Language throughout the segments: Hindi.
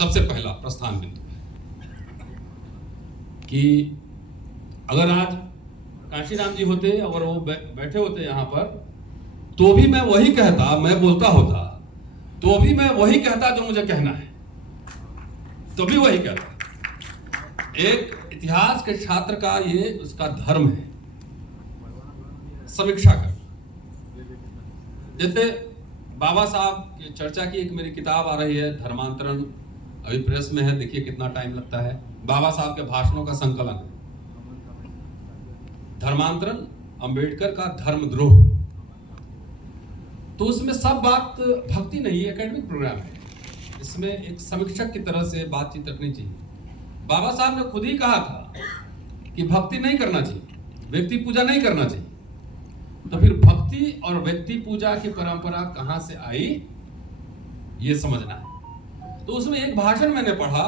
सबसे पहला प्रस्थान बिंदु कि अगर आज काशीराम जी होते और वो बैठे होते यहाँ पर, तो भी मैं वही कहता, मैं बोलता होता तो भी मैं वही कहता जो मुझे कहना है, तो भी वही कहता। एक इतिहास के छात्र का ये उसका धर्म है समीक्षा करना। जैसे बाबा साहब की चर्चा की एक मेरी किताब आ रही है, धर्मांतरण, अभी प्रेस में है, देखिए कितना टाइम लगता है। बाबा साहब के भाषणों का संकलन है, धर्मांतरण, अंबेडकर का धर्मद्रोह। तो उसमें सब बात भक्ति नहीं, एकेडमिक प्रोग्राम है, इसमें एक समीक्षक की तरह से बातचीत रखनी चाहिए। बाबा साहब ने खुद ही कहा था कि भक्ति नहीं करना चाहिए, व्यक्ति पूजा नहीं करना चाहिए। तो फिर भक्ति और व्यक्ति पूजा की परंपरा कहां से आई, ये समझना है। तो उसमें एक भाषण मैंने पढ़ा,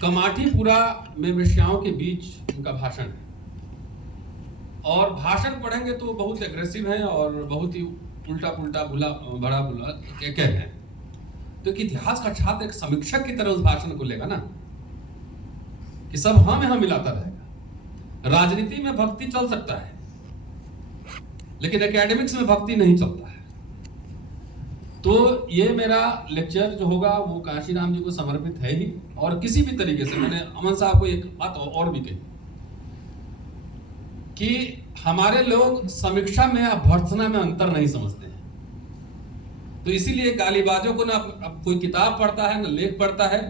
कमाठीपुरा में वेश्याओं के बीच उनका भाषण है, और भाषण पढ़ेंगे तो बहुत एग्रेसिव है और बहुत ही उल्टा पुल्टा भुला बड़ा बुला कह हैं। तो एक इतिहास का छात्र एक समीक्षक की तरह उस भाषण को लेगा ना, कि सब हाँ में हाँ मिलाता रहेगा। राजनीति में भक्ति चल सकता है, लेकिन एकेडमिक्स में भक्ति नहीं चलता है। तो ये मेरा लेक्चर जो होगा वो काशीराम जी को समर्पित है ही, और किसी भी तरीके से मैंने अमन साहब को एक बात और भी कही कि हमारे लोग समीक्षा में या भर्त्सना में अंतर नहीं समझते हैं। तो इसीलिए गालीबाजों को ना अब कोई किताब पढ़ता है ना लेख पढ़ता है।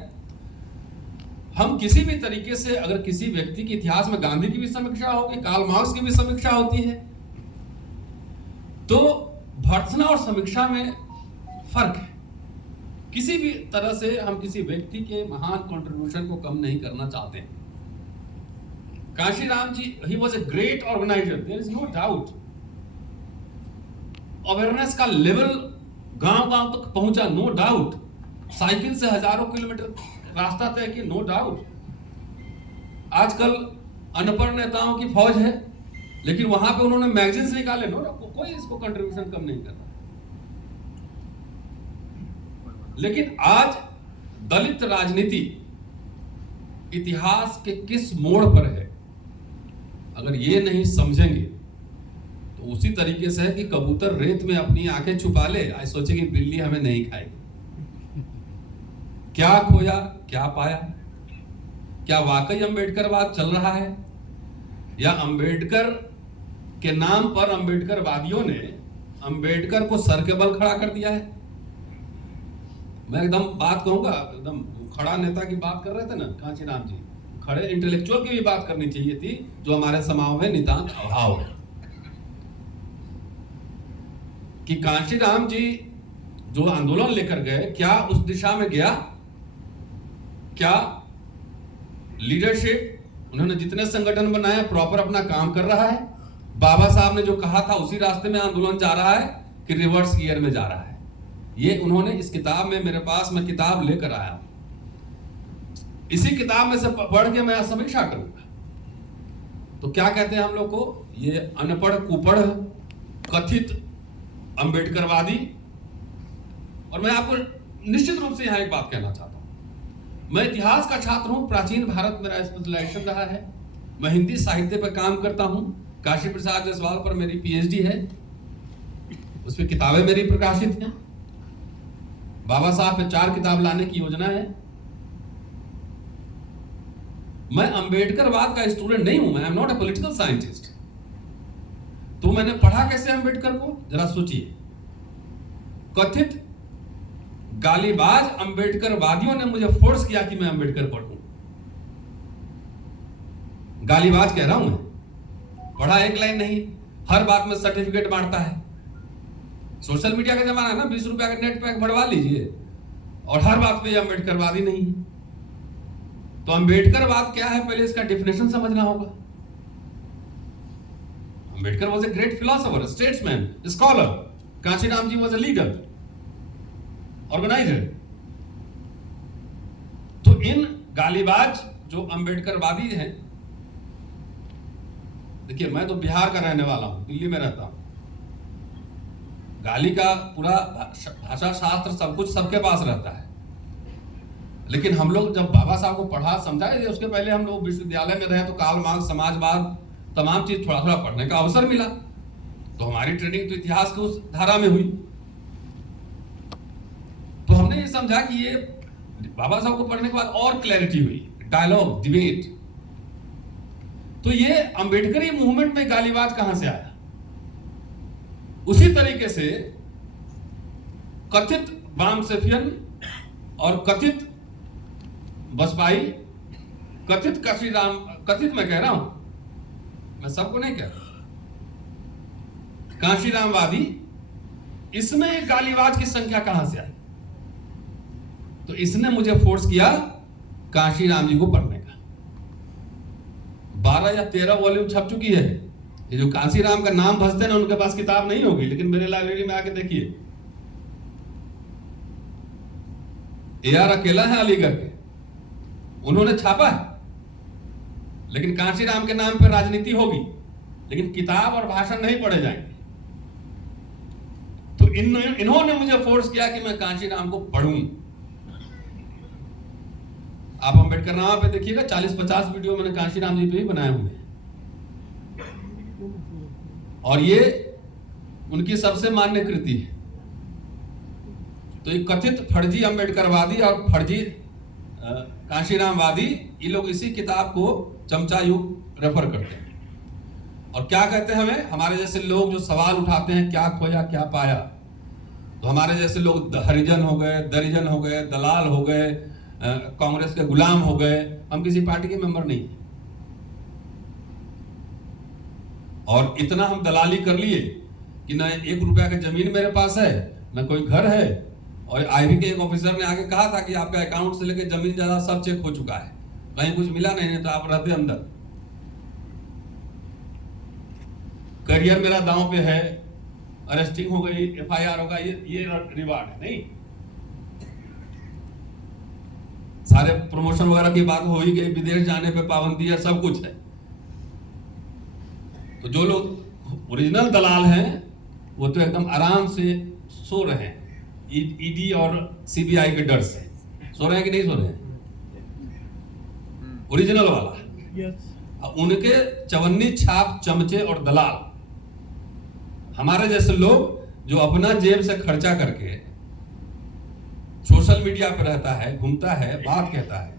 हम किसी भी तरीके से अगर किसी व्यक्ति के इतिहास में गांधी की भी समीक्षा होगी, कार्ल मार्क्स की भी समीक्षा होती है, तो भर्त्सना और समीक्षा में फर्क है। किसी भी तरह से हम किसी व्यक्ति के महान कंट्रीब्यूशन को कम नहीं करना चाहते हैं। काशीराम जी, he was a great organizer, there is no doubt. Awareness का लेवल गांव-गांव तक पहुंचा, नो डाउट। साइकिल से हजारों किलोमीटर रास्ता तय किया, नो डाउट। आजकल अनपढ़ नेताओं की फौज है, लेकिन वहां पे उन्होंने मैगजीन्स निकाले, नो, कोई इसको कंट्रीब्यूशन कम नहीं कर रहा। लेकिन आज दलित राजनीति इतिहास के किस मोड़ पर है, अगर ये नहीं समझेंगे तो उसी तरीके से है कि कबूतर रेत में अपनी आंखें छुपा ले, आज सोचे कि बिल्ली हमें नहीं खाएगी। क्या खोया क्या पाया? क्या वाकई अंबेडकरवाद चल रहा है, या अंबेडकर के नाम पर अंबेडकरवादियों ने अंबेडकर को सर के बल खड़ा कर दिया है? मैं एकदम बात कहूंगा, एकदम खड़ा नेता की बात कर रहे थे ना कांशीराम जी, खड़े इंटेलेक्चुअल की भी बात करनी चाहिए थी, जो हमारे समाज में नितांत अभाव है। कि कांशीराम जी जो आंदोलन लेकर गए, क्या उस दिशा में गया? क्या लीडरशिप, उन्होंने जितने संगठन बनाए प्रॉपर अपना काम कर रहा है? बाबा साहब ने जो कहा था उसी रास्ते में आंदोलन जा रहा है कि रिवर्स गियर में जा रहा है? ये उन्होंने इस किताब में, मेरे पास, मैं किताब लेकर आया, इसी किताब में से पढ़ के मैं समीक्षा करूंगा। तो क्या कहते हैं हम लोग को, ये अनपढ़ कुपढ़ कथित अंबेडकरवादी। और मैं आपको निश्चित रूप से यहां एक बात कहना चाहता हूं, मैं इतिहास का छात्र हूं, प्राचीन भारत मेरा स्पेशलाइजेशन रहा है, मैं हिंदी साहित्य पर काम करता हूं, काशी प्रसाद जायसवाल पर मेरी पीएचडी है, उसमें किताबें मेरी प्रकाशित हैं, बाबा साहब पे 4 किताब लाने की योजना है। मैं अंबेडकरवाद का स्टूडेंट नहीं हूं, I am not a political scientist. तो मैंने पढ़ा कैसे अंबेडकर को, जरा सोचिए। कथित गालीबाज अंबेडकरवादियों ने मुझे फोर्स किया कि मैं अंबेडकर पढ़ूं। गालीबाज कह रहा हूं मैं, पढ़ा एक लाइन नहीं, हर बात में सर्टिफिकेट बांटता है। सोशल मीडिया का जमाना है ना, 20 रुपया का नेट पैक बढ़वा लीजिए और हर बात पे अंबेडकरवादी नहीं। तो अंबेडकरवाद क्या है, पहले इसका डेफिनेशन समझना होगा। Ambedkar was a great philosopher, statesman, scholar. Kanshiram ji was a leader, organiser. तो इन गालीबाज जो अंबेडकरवादी हैं, देखिए मैं तो बिहार का रहने वाला हूं, दिल्ली में रहता हूं। गाली का पूरा भाषा शास्त्र सब कुछ सबके पास रहता है, लेकिन हम लोग जब बाबा साहब को पढ़ा समझाए, उसके पहले हम लोग विश्वविद्यालय में रहे तो कार्ल मार्क्स, समाजवाद, तमाम चीज थोड़ा थोड़ा पढ़ने का अवसर मिला, तो हमारी ट्रेनिंग तो इतिहास की उस धारा में हुई। तो हमने ये समझा कि ये बाबा साहब को पढ़ने के बाद और क्लैरिटी हुई, डायलॉग, डिबेट। तो ये अंबेडकरी मूवमेंट में गालीवाज कहां से आया? उसी तरीके से कथित वामसेफियन और कथित बसपाई, कथित काशीराम, कथित मैं कह रहा हूं, मैं सबको नहीं कह रहा, काशीरामवादी, इसमें गालीवाज की संख्या कहां से आई? तो इसने मुझे फोर्स किया काशीराम जी को पढ़ने का। 12 या 13 वॉल्यूम छप चुकी है। ये जो काशीराम का नाम भजते ना, उनके पास किताब नहीं होगी, लेकिन मेरे लाइब्रेरी में आके देखिए, AR अकेला है अलीगढ़ के, उन्होंने छापा है। लेकिन काशीराम के नाम पर राजनीति होगी, लेकिन किताब और भाषण नहीं पढ़े जाएंगे। तो इन्होंने मुझे फोर्स किया कि मैं काशीराम को पढ़ूं। आप अम्बेडकर नामा पे देखिएगा, 40-50 वीडियो मैंने काशीराम जी पे ही बनाए हुए हैं, और ये उनकी सबसे मान्य कृति है। तो ये कथित फर्जी अम्बेडकरवादी और फर्जी काशीरामवादी, ये लोग इसी किताब को चमचा युग रेफर करते हैं। और क्या कहते हैं हमें? हमारे जैसे लोग जो सवाल उठाते हैं, क्या खोया क्या पाया, तो हमारे जैसे लोग हरिजन हो गए, दरिजन हो गए, दलाल हो गए, कांग्रेस के गुलाम हो गए, हम किसी पार्टी के मेंबर नहीं। और इतना हम दलाली कर लिए कि न 1 रुपया की जमीन मेरे पास है, न कोई घर है। और आईबी के एक ऑफिसर ने आके कहा था कि आपका अकाउंट से लेकर जमीन जायदाद सब चेक हो चुका है, कहीं कुछ मिला नहीं, तो आप रहते अंदर। करियर मेरा दांव पे है, अरेस्टिंग हो गई, FIR होगा, ये रिवार्ड है नहीं। सारे प्रमोशन वगैरह की बात हो ही गई, विदेश जाने पे पाबंदी है, सब कुछ है। तो जो लोग ओरिजिनल दलाल हैं वो तो एकदम आराम से सो रहे हैं, ईडी और सीबीआई के डर से सो रहे हैं कि नहीं सो रहे हैं? ओरिजिनल वाला। उनके चवन्नी छाप चमचे और दलाल, हमारे जैसे लोग जो अपना जेब से खर्चा करके सोशल मीडिया पे रहता है, घूमता है, बात कहता है,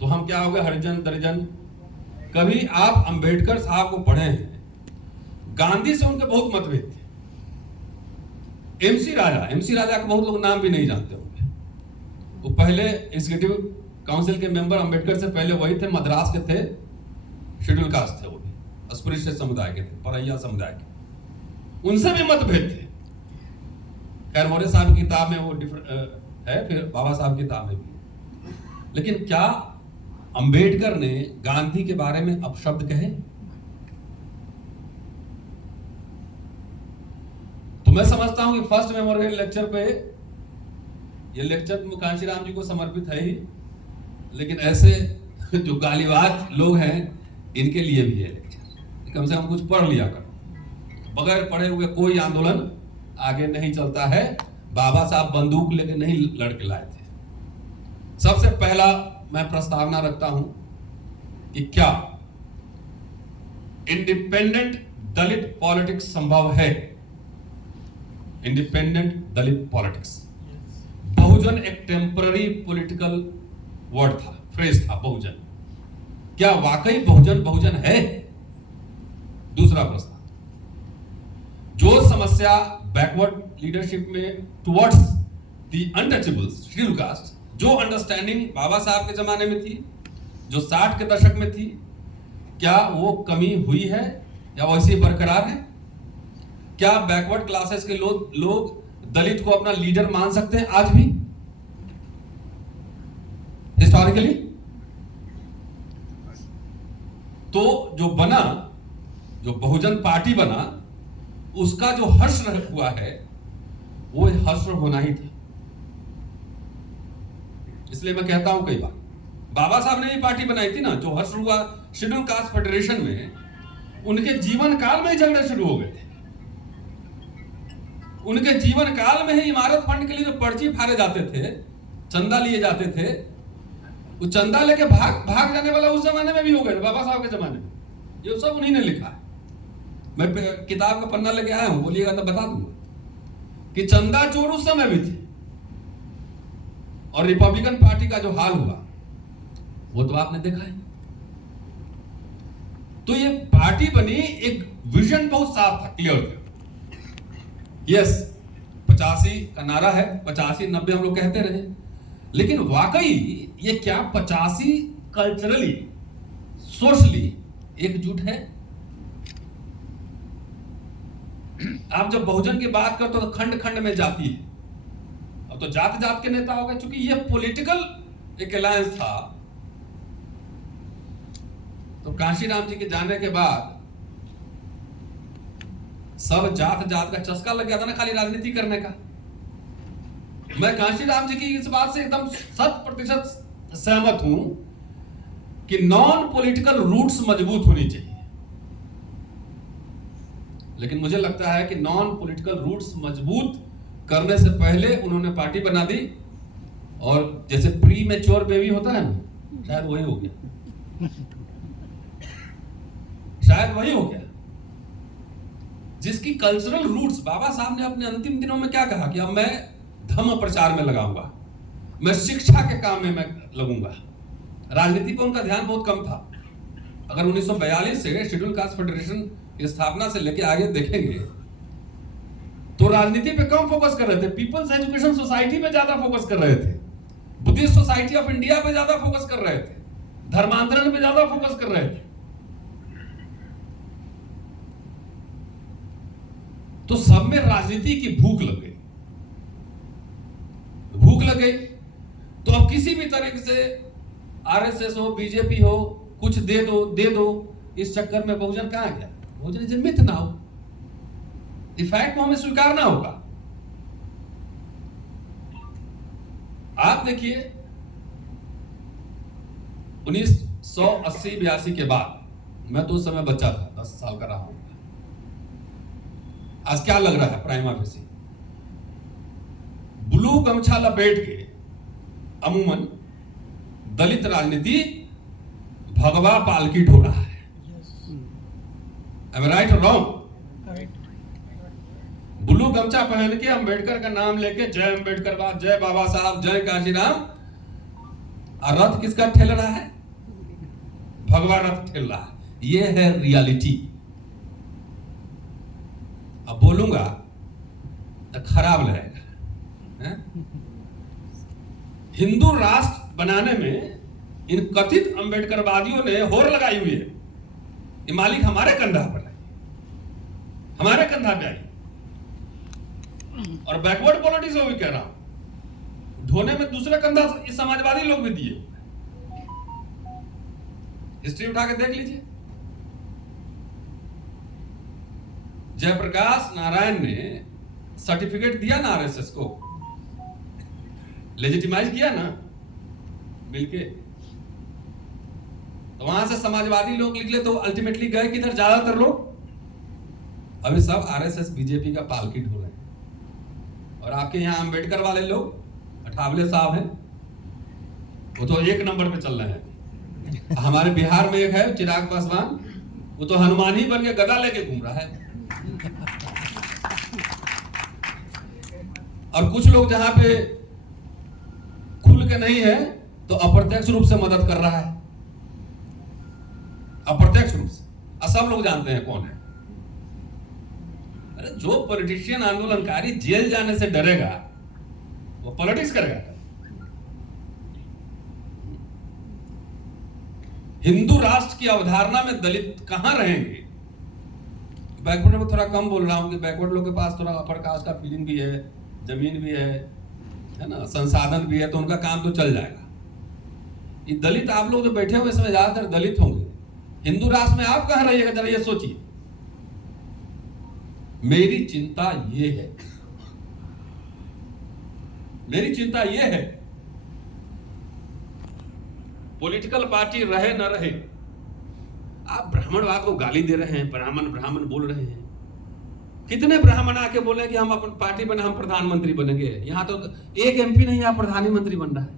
तो हम क्या हो गए? हरिजन दरिजन। कभी आप अंबेडकर साहब को पढ़े हैं? गांधी से उनके बहुत मतभेद थे। एमसी राजा का बहुत लोग नाम भी नहीं जानते होंगे। वो पहले एग्जीक्यूटिव काउंसिल के मेंबर, अंबेडकर से पहले वही थे, मद्रास के थे, शेड्यूल कास्ट थे, वो भी अस्पृश्य समुदाय के थे, परैया समुदाय के, उनसे भी मतभेद थे। खैर मोरे साहब की किताब में वो है, फिर बाबा साहब की किताब में भी। लेकिन क्या अंबेडकर ने गांधी के बारे में अपशब्द कहे? तो मैं समझता हूं कि फर्स्ट मेमोरियल लेक्चर पे, ये लेक्चर काशीराम जी को समर्पित है ही, लेकिन ऐसे जो गालीवाज लोग हैं इनके लिए भी है लेक्चर। कम से कम कुछ पढ़ लिया करो। बगैर पढ़े हुए कोई आंदोलन आगे नहीं चलता है। बाबा साहब बंदूक लेके नहीं लड़के लाए थे। सबसे पहला मैं प्रस्तावना रखता हूं कि क्या इंडिपेंडेंट दलित पॉलिटिक्स संभव है? इंडिपेंडेंट दलित पॉलिटिक्स, बहुजन एक टेम्पररी पॉलिटिकल वर्ड था, फ्रेज था, बहुजन। क्या वाकई बहुजन है? दूसरा प्रश्न, जो समस्या बैकवर्ड लीडरशिप में towards the untouchables, schedule caste, जो अंडरस्टैंडिंग बाबा साहब के जमाने में थी, जो 60 के दशक में थी, क्या वो कमी हुई है या वैसे बरकरार है? क्या बैकवर्ड क्लासेस के लोग दलित को अपना लीडर मान सकते हैं आज भी हिस्टोरिकली? तो जो बहुजन पार्टी बना, उसका जो हर्ष हुआ है वो हर्ष होना ही था। इसलिए मैं कहता हूं कई बार, बाबा साहब ने ये पार्टी बनाई थी ना, जो हर्ष हुआ शेड्यूल कास्ट फेडरेशन में, उनके जीवन काल में ही झगड़े शुरू हो गए थे। उनके जीवन काल में ही इमारत फंड के लिए जो पर्ची फाड़े जाते थे, चंदा लिए जाते थे, वो चंदा लेके भाग जाने वाला उस जमाने में भी हो गए, बाबा साहब के जमाने में। ये सब उन्हीं ने लिखा है। मैं किताब का पन्ना लेके आया हूं, बोलिएगा तो बता दूंगा कि चंदा चोर उस समय भी थे। और रिपब्लिकन पार्टी का जो हाल हुआ वो तो आपने देखा है। तो ये पार्टी बनी, एक विजन बहुत साफ था, क्लियर था। यस, 85 का नारा है, 85 90 हम लोग कहते रहे, लेकिन वाकई ये क्या 85 कल्चरली सोशली एकजुट है? आप जब बहुजन की बात करते हो तो खंड खंड में जाति है, अब तो जात जात के नेता हो गए। चूंकि ये पॉलिटिकल एक अलायंस था, तो कांशीराम जी के जाने के बाद सब जात जात का चस्का लग गया था ना, खाली राजनीति करने का। मैं कांशीराम जी की इस बात से एकदम 100% सहमत हूं कि नॉन पॉलिटिकल रूट्स मजबूत होनी चाहिए। लेकिन मुझे लगता है कि नॉन पॉलिटिकल रूट्स मजबूत करने से पहले उन्होंने पार्टी बना दी, और जैसे प्री मैच्योर बेबी होता है ना, शायद वही हो गया, शायद वही हो गया। जिसकी कल्चरल रूट्स, बाबा साहब ने अपने अंतिम दिनों में क्या कहा कि अब मैं धम्म प्रचार में लगाऊंगा, मैं शिक्षा के काम में मैं लगूंगा। राजनीति पर उनका ध्यान बहुत कम था। अगर 1942 से शेड्यूल कास्ट फेडरेशन की स्थापना से लेके आगे देखेंगे तो राजनीति पे कम फोकस कर रहे थे, पीपल्स एजुकेशन सोसाइटी पे ज्यादा फोकस कर रहे थे, बुद्धिस्ट सोसाइटी ऑफ इंडिया पे ज्यादा फोकस कर रहे थे, धर्मांतरण पे ज्यादा फोकस कर रहे थे। तो सब में राजनीति की भूख लग गई, तो अब किसी भी तरीके से आरएसएस हो, बीजेपी हो, कुछ दे दो, इस चक्कर में बहुजन कहां गया? Bahujan is a myth now, fact को हमें स्वीकारना होगा। आप देखिए 1980-82 के बाद, मैं तो उस समय बच्चा था, 10 साल का रहा हूं। आज क्या लग रहा है प्राइमा फेसी? ब्लू गमछा लपेट के अमूमन दलित राजनीति भगवा पालकी ढो रहा है। Am I right or wrong? Blue गमछा पहन के अम्बेडकर का नाम लेके जय अम्बेडकर, जय बाबा साहब, जय काशीराम, और रथ किसका ठेल रहा है? भगवा रथ ठेल रहा है। ये है रियलिटी। अब बोलूंगा तो खराब लगेगा। हिंदू राष्ट्र बनाने में इन कथित अम्बेडकरवादियों ने होड़ लगाई हुई है। ये मालिक हमारे कंधा पर है, हमारे कंधा पे आई। और बैकवर्ड पॉलिटिक्स भी कह रहा हूं, ढोने में दूसरा कंधा इस समाजवादी लोग भी दिए। हिस्ट्री उठा के देख लीजिए। जयप्रकाश नारायण ने सर्टिफिकेट दिया ना आरएसएस को, लेजिटिमाइज किया ना मिलके, तो वहां से समाजवादी लोग निकले, तो अल्टीमेटली गए किधर? ज्यादातर लोग अभी सब आरएसएस बीजेपी का पालकी ढो रहे हैं। और आपके यहाँ अम्बेडकर वाले लोग अठावले साहब हैं, वो तो 1 नंबर पे चल रहे हैं। हमारे बिहार में एक है चिराग पासवान, वो तो हनुमान ही बन के गदा लेके घूम रहा है। और कुछ लोग जहां पे खुल के नहीं है तो अप्रत्यक्ष रूप से मदद कर रहा है, अप्रत्यक्ष रूप से। और सब लोग जानते हैं कौन है। अरे जो पॉलिटिशियन आंदोलनकारी जेल जाने से डरेगा वो पॉलिटिक्स करेगा। हिंदू राष्ट्र की अवधारणा में दलित कहां रहेंगे? बैकवर्ड में थोड़ा कम बोल रहा हूं कि बैकवर्ड लोग के पास थोड़ा अपर कास्ट का फीलिंग भी है, जमीन भी है ना, संसाधन भी है, तो उनका काम तो चल जाएगा। ये दलित आप लोग जो बैठे हुए इसमें ज्यादातर दलित होंगे। हिंदू राष्ट्र में आप कहां रहिएगा? जरा ये सोचिए। मेरी चिंता ये है, मेरी चिंता ये है, पॉलिटिकल पार्टी रहे न रहे, आप ब्राह्मणवाद को गाली दे रहे हैं, ब्राह्मण ब्राह्मण बोल रहे हैं। कितने ब्राह्मण आके बोले कि हम अपन पार्टी बना, हम प्रधानमंत्री बनेंगे? यहां तो एक एमपी नहीं, यहां प्रधानमंत्री बन रहा है।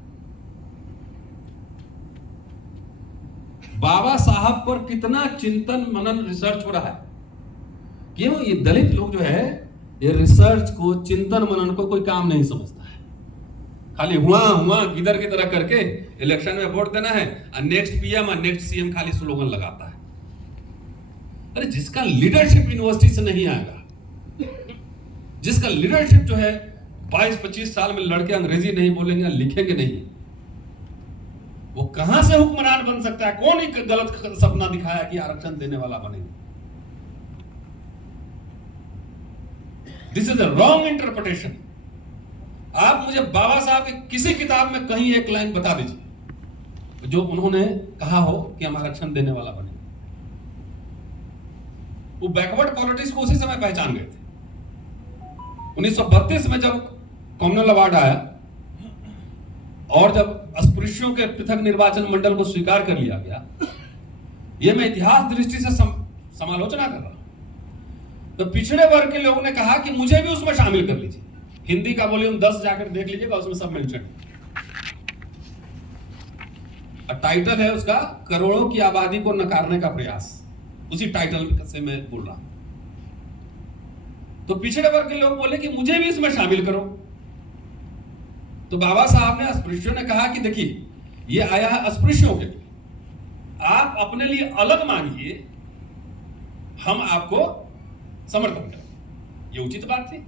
बाबा साहब पर कितना चिंतन मनन रिसर्च हो रहा है। क्यों? ये दलित लोग जो है ये रिसर्च को, चिंतन मनन को कोई काम नहीं समझता है। खाली हुआ हुआ किधर की तरह करके इलेक्शन में वोट देना है और नेक्स्ट पीएम और नेक्स्ट सीएम खाली स्लोगन लगाता है। अरे जिसका लीडरशिप यूनिवर्सिटी से नहीं आएगा, जिसका लीडरशिप जो है 22-25 साल में लड़के अंग्रेजी नहीं बोलेंगे, लिखेंगे नहीं, वो कहां से हुक्मरान बन सकता है? कौन एक गलत सपना दिखाया कि आरक्षण देने वाला बनेगा? This is a wrong interpretation. आप मुझे बाबा साहब की किसी किताब में कहीं एक लाइन बता दीजिए जो उन्होंने कहा हो कि हम आरक्षण देने वाला बने। वो बैकवर्ड पॉलिटिक्स को उसी समय पहचान गए थे। 1932 में जब कॉमनवेल्थ अवार्ड आया और जब अस्पृश्यों के पृथक निर्वाचन मंडल को स्वीकार कर लिया गया, यह मैं इतिहास दृष्टि से समालोचना कर रहा हूं, तो पिछड़े वर्ग के लोगों ने कहा कि मुझे भी उसमें शामिल कर लीजिए। हिंदी का वॉल्यूम 10 जाकर देख लीजिएगा, उसमें सब मेंशन है। टाइटल है उसका, करोड़ों की आबादी को नकारने का प्रयास। उसी टाइटल से मैं बोल रहा हूं। तो पिछड़े वर्ग के लोग बोले कि मुझे भी इसमें शामिल करो। तो बाबा साहब ने अस्पृश्यों ने कहा कि देखिए ये आया है अस्पृश्यों के लिए, आप अपने लिए अलग मांगिए, हम आपको समर्थन करें। ये उचित बात थी।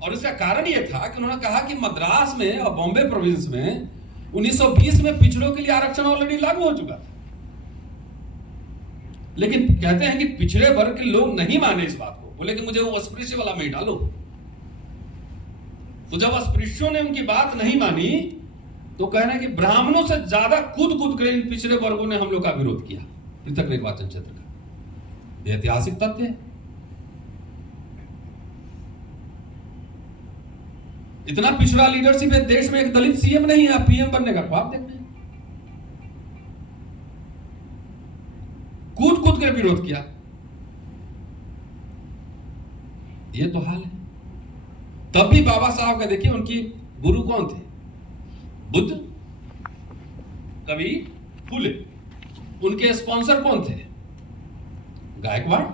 और इसका कारण यह था कि उन्होंने कहा कि मद्रास में और बॉम्बे प्रोविंस में 1920 में पिछड़ों के लिए आरक्षण ऑलरेडी लागू हो चुका था। लेकिन कहते हैं कि पिछड़े वर्ग के लोग नहीं माने इस बात को, बोले कि मुझे वो अस्पृश्य वाला में डालो। तो जब अस्पृश्यों ने उनकी बात नहीं मानी तो कहना कि ब्राह्मणों से ज्यादा कूद कूद कर इन पिछड़े वर्गों ने हम लोग का विरोध किया पृथक निर्वाचन क्षेत्र का। यह ऐतिहासिक तथ्य है। इतना पिछड़ा लीडरशिप है देश में, एक दलित सीएम नहीं है, पीएम बनने का ख्वाब देख रहे हैं। कूद कूद कर विरोध किया। ये तो हाल है। तब भी बाबा साहब का देखिए, उनकी गुरु कौन थे? बुद्ध, कवि फूले। उनके स्पॉन्सर कौन थे? गायकवाड़,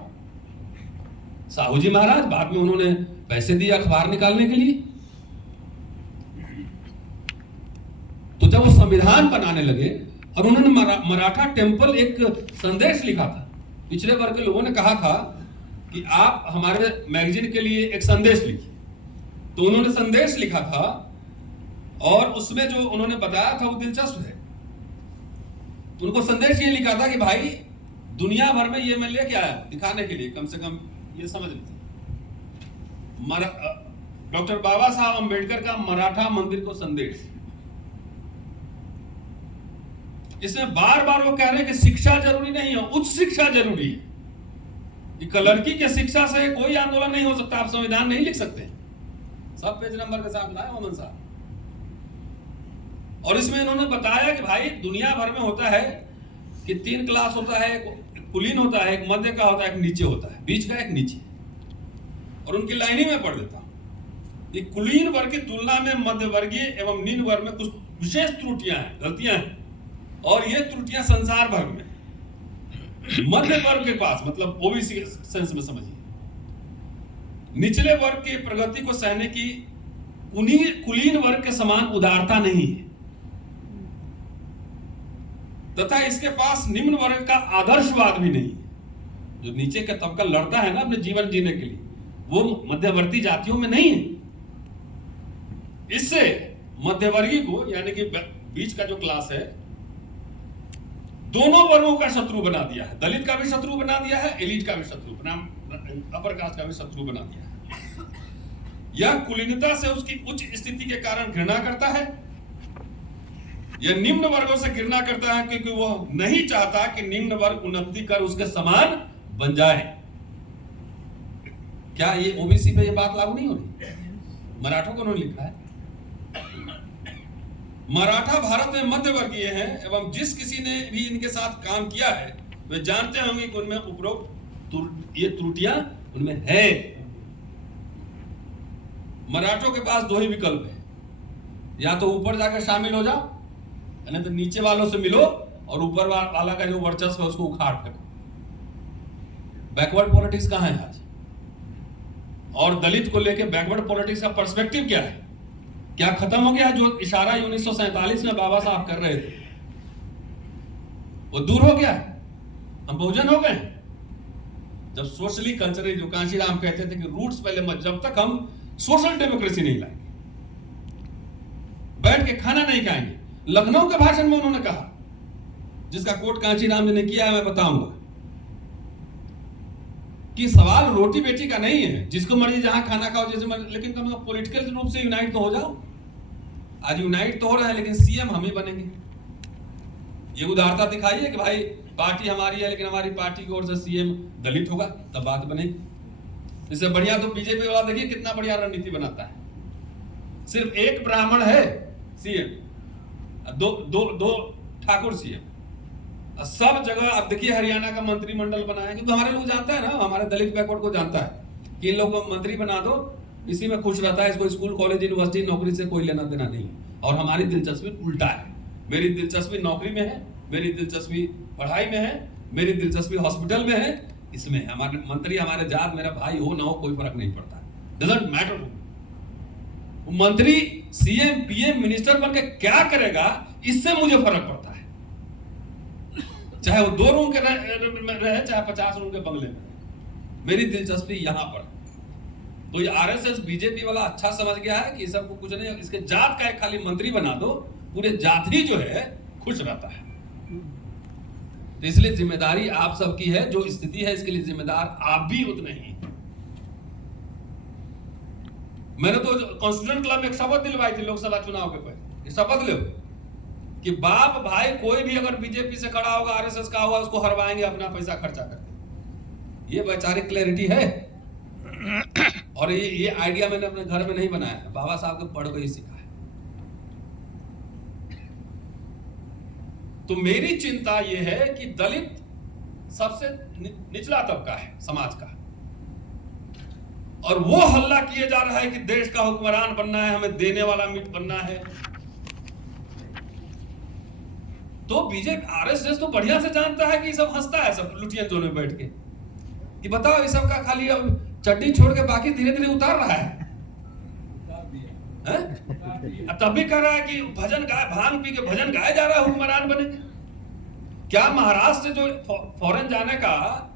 साहू जी महाराज। बाद में उन्होंने पैसे दिए अखबार निकालने के लिए। तो जब वो संविधान बनाने लगे और उन्होंने मराठा टेम्पल एक संदेश लिखा था, पिछड़े वर्ग के लोगों ने कहा था कि आप हमारे मैगजीन के लिए एक संदेश लिखिए। तो उन्होंने संदेश लिखा था और उसमें जो उन्होंने बताया था वो दिलचस्प है। उनको संदेश ये लिखा था कि भाई दुनिया भर में ये मैं लेके आया दिखाने के लिए, कम से कम ये समझ लीजिए, डॉक्टर बाबा साहब अंबेडकर का मराठा मंदिर को संदेश। इसमें बार बार वो कह रहे हैं कि शिक्षा जरूरी नहीं है, उच्च शिक्षा जरूरी है। कि लड़की के शिक्षा से कोई आंदोलन नहीं हो सकता, आप संविधान नहीं लिख सकते। सब पेज नंबर के साथ लाए मोहम्मद साहब। और इसमें इन्होंने बताया कि भाई दुनिया भर में होता है कि 3 क्लास होता है, एक कुलीन होता है, एक मध्य का होता है, एक नीचे होता है, बीच का एक नीचे। और उनकी लाइनिंग में पढ़ देता हूं कि कुलीन वर्ग की तुलना में मध्य वर्गीय एवं निम्न वर्ग में कुछ विशेष त्रुटियां हैं, गलतियां हैं। और ये त्रुटियां संसार भर में मध्य वर्ग के पास, मतलब ओबीसी सेंस में समझिए, निचले वर्ग की प्रगति को सहने की कुलीन वर्ग के समान उदारता नहीं है, तथा इसके पास निम्न वर्ग का आदर्शवाद भी नहीं है। जो नीचे का तबका लड़ता है ना अपने जीवन जीने के लिए, वो मध्यवर्ती जातियों में नहीं है। इससे मध्यवर्गीय को, यानी कि बीच का जो क्लास है, दोनों वर्गों का शत्रु बना दिया है। दलित का भी शत्रु बना दिया है, एलिट का भी शत्रु, अपर कास्ट का भी शत्रु बना दिया है। यह कुलीनता से उसकी उच्च स्थिति के कारण घृणा करता है। यह निम्न वर्गों से घृणा करता है क्योंकि वह नहीं चाहता कि निम्न वर्ग उन्नति कर उसके समान बन जाए। क्या ये ओबीसी पे ये बात लागू नहीं हो रही? मराठों को उन्होंने लिखा है, मराठा भारत में मध्य वर्गीय हैं एवं जिस किसी ने भी इनके साथ काम किया है वे जानते होंगे कि उनमें उपरोक्त ये त्रुटियां उनमें है। मराठों के पास 2 ही विकल्प है, या तो ऊपर जाकर शामिल हो जाओ, नहीं तो नीचे वालों से मिलो और ऊपर वाला का जो वर्चस्व है उसको उखाड़ फेंको। बैकवर्ड पॉलिटिक्स कहां है आज? और दलित को लेके बैकवर्ड पॉलिटिक्स का पर्सपेक्टिव क्या है? क्या खत्म हो गया? जो इशारा 1947 में बाबा साहब कर रहे थे वो दूर हो गया? हम बहुजन हो गए? जब सोशली कल्चरली, जो कांशीराम कहते थे कि रूट्स पहले मत, जब तक हम सोशल डेमोक्रेसी नहीं लाएंगे, बैठ के खाना नहीं खाएंगे। लखनऊ के भाषण में उन्होंने कहा, जिसका कोट कांशीराम जी ने किया है, मैं बताऊंगा, कि सवाल रोटी बेटी का नहीं है, जिसको मर्जी जहां खाना खाओ जैसे मर्जी, लेकिन कम पॉलिटिकल रूप से यूनाइट तो हो जाओ। आज यूनाइट तो हो रहा है लेकिन सीएम हम ही बनेंगे। ये उदारता दिखाइए कि भाई पार्टी हमारी है लेकिन हमारी पार्टी की ओर से सीएम दलित होगा, तब बात बनेगी। इससे बढ़िया तो बीजेपी वाला देखिए कितना बढ़िया रणनीति बनाता है। सिर्फ एक ब्राह्मण है सीएम, दो ठाकुर सीएम, सब जगह। अब देखिए हरियाणा का मंत्रिमंडल बनाया, क्योंकि हमारे लोग जानता है ना, हमारे दलित बैकवर्ड को जानता है कि इन लोगों को मंत्री बना दो, इसी में खुश रहता है, इसको स्कूल कॉलेज यूनिवर्सिटी नौकरी से कोई लेना देना नहीं। और हमारी दिलचस्पी उल्टा है। मेरी दिलचस्पी नौकरी में है, मेरी दिलचस्पी पढ़ाई में है, मेरी दिलचस्पी हॉस्पिटल में है, इसमें है। हमारे मंत्री हमारे जात मेरा भाई हो ना हो कोई फर्क नहीं पड़ता, डजंट मैटर। मंत्री सीएम पीएम मिनिस्टर बनके क्या करेगा इससे मुझे फर्क पड़ता है, चाहे वो 2 रूम के रहे चाहे 50 रूम के बंगले में। मेरी दिलचस्पी यहां पर। तो ये आरएसएस बीजेपी वाला अच्छा समझ गया है कि सबको कुछ नहीं, इसके जात का एक खाली मंत्री बना दो, पूरे जात ही जो है खुश रहता है। तो इसलिए जिम्मेदारी आप सबकी है, जो स्थिति है इसके लिए जिम्मेदार आप भी उतने ही। मैंने तो कॉन्स्टिट्यूएंट क्लब में एक शपथ दिलवाई थी लोकसभा चुनाव के पहले, शपथ लो कि बाप भाई कोई भी अगर बीजेपी से खड़ा होगा, आरएसएस का होगा, उसको हरवाएंगे अपना पैसा खर्चा करके। ये वैचारिक क्लैरिटी है। और ये आइडिया मैंने अपने घर में नहीं बनाया है, बाबा साहब को पढ़ के ही सीखा है। तो मेरी चिंता यह है कि दलित सबसे निचला तबका है समाज का, और वो हल्ला किए जा रहा है कि देश का हुक्मरान बनना है, हमें देने वाला मिट बनना है। तो बीजेपी आरएसएस तो बढ़िया से जानता है कि सब हंसता है, सब लुटियन जोन में बैठ के कि बताओ ये सब का खाली अब चड्डी छोड़ के बाकी धीरे धीरे उतार रहा है। तब भी कह रहा है कि भजन गाय, भांग पी के भजन गाया जा रहा है, हुक्मरान बने। क्या महाराष्ट्र से जो फॉरेन जाने का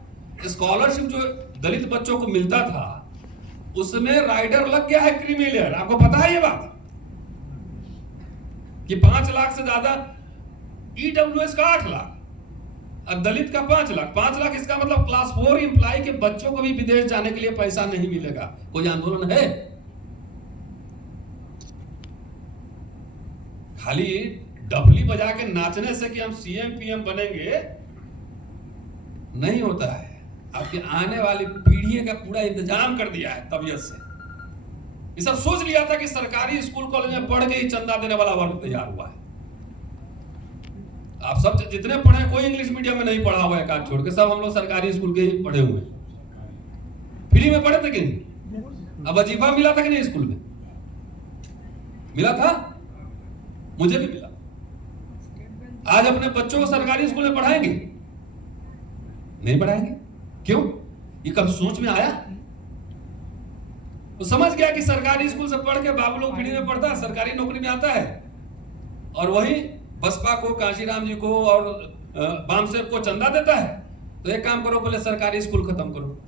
स्कॉलरशिप जो दलित बच्चों को मिलता था, उसमें राइडर लग गया है क्रीमी लेयर। आपको पता है ये बात कि 5 लाख से ज्यादा, ईडब्ल्यूएस का 8 लाख, अब दलित का 5 लाख। 5 लाख इसका मतलब क्लास 4 एम्प्लॉय के बच्चों को भी विदेश जाने के लिए पैसा नहीं मिलेगा। कोई आंदोलन है? खाली डफली बजा के नाचने से कि हम सीएम पीएम बनेंगे नहीं होता है। आपके आने वाली पीढ़ी का पूरा इंतजाम कर दिया है तबीयत से। ये सब सोच लिया था कि सरकारी स्कूल कॉलेज में पढ़ के ही चंदा देने वाला वर्ग तैयार हुआ है। आप सब जितने पढ़े, कोई इंग्लिश मीडियम में नहीं पढ़ा हुआ है, काट छोड़ के सब हम लोग सरकारी स्कूल के ही पढ़े हुए हैं। फ्री में पढ़े थे कि नहीं? अब वजीफा मिला था कि नहीं स्कूल में? मिला था, मुझे भी मिला। आज अपने बच्चों को सरकारी स्कूल में पढ़ाएंगे? नहीं पढ़ाएंगे। क्यों? ये कब सोच में आया? तो समझ गया कि सरकारी स्कूल से पढ़ के बाबू लोग फ्री में पढ़ता है, सरकारी नौकरी में आता है, और वही बसपा को, कांशीराम जी को और बामसेब को चंदा देता है। तो एक काम करो, पहले सरकारी स्कूल खत्म करो।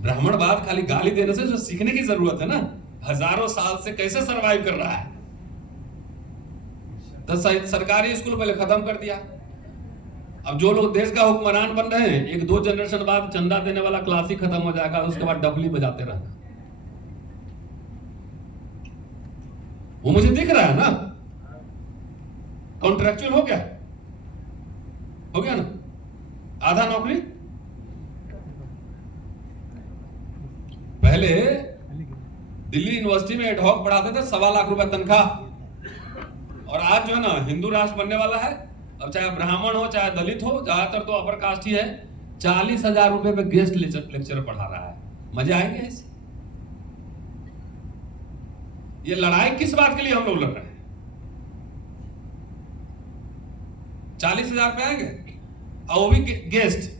ब्राह्मणवाद खाली गाली देने से जो सीखने की जरूरत है ना, हजारों साल से कैसे सरवाइव कर रहा है, तो सरकारी स्कूल पहले खत्म कर दिया। अब जो लोग देश का हुक्मरान बन रहे हैं, 1-2 जनरेशन बाद चंदा देने वाला क्लास ही खत्म हो जाएगा, उसके बाद डफली बजाते रहना। वो मुझे दिख रहा है ना, कॉन्ट्रैक्चुअल हो गया ना, आधा नौकरी। पहले दिल्ली यूनिवर्सिटी में एडहॉक पढ़ाते थे, 1.25 लाख रुपए तनख्वाह, और आज जो है ना हिंदू राष्ट्र बनने वाला है। अब चाहे ब्राह्मण हो चाहे दलित हो, ज्यादातर तो अपर कास्ट ही है, 40,000 रुपए पे गेस्ट लेक्चर पढ़ा रहा है। मजे आएंगे ऐसे? ये लड़ाई किस बात के लिए हम लोग लड़ रहे हैं? 40,000 पे आएंगे, और वो भी गेस्ट,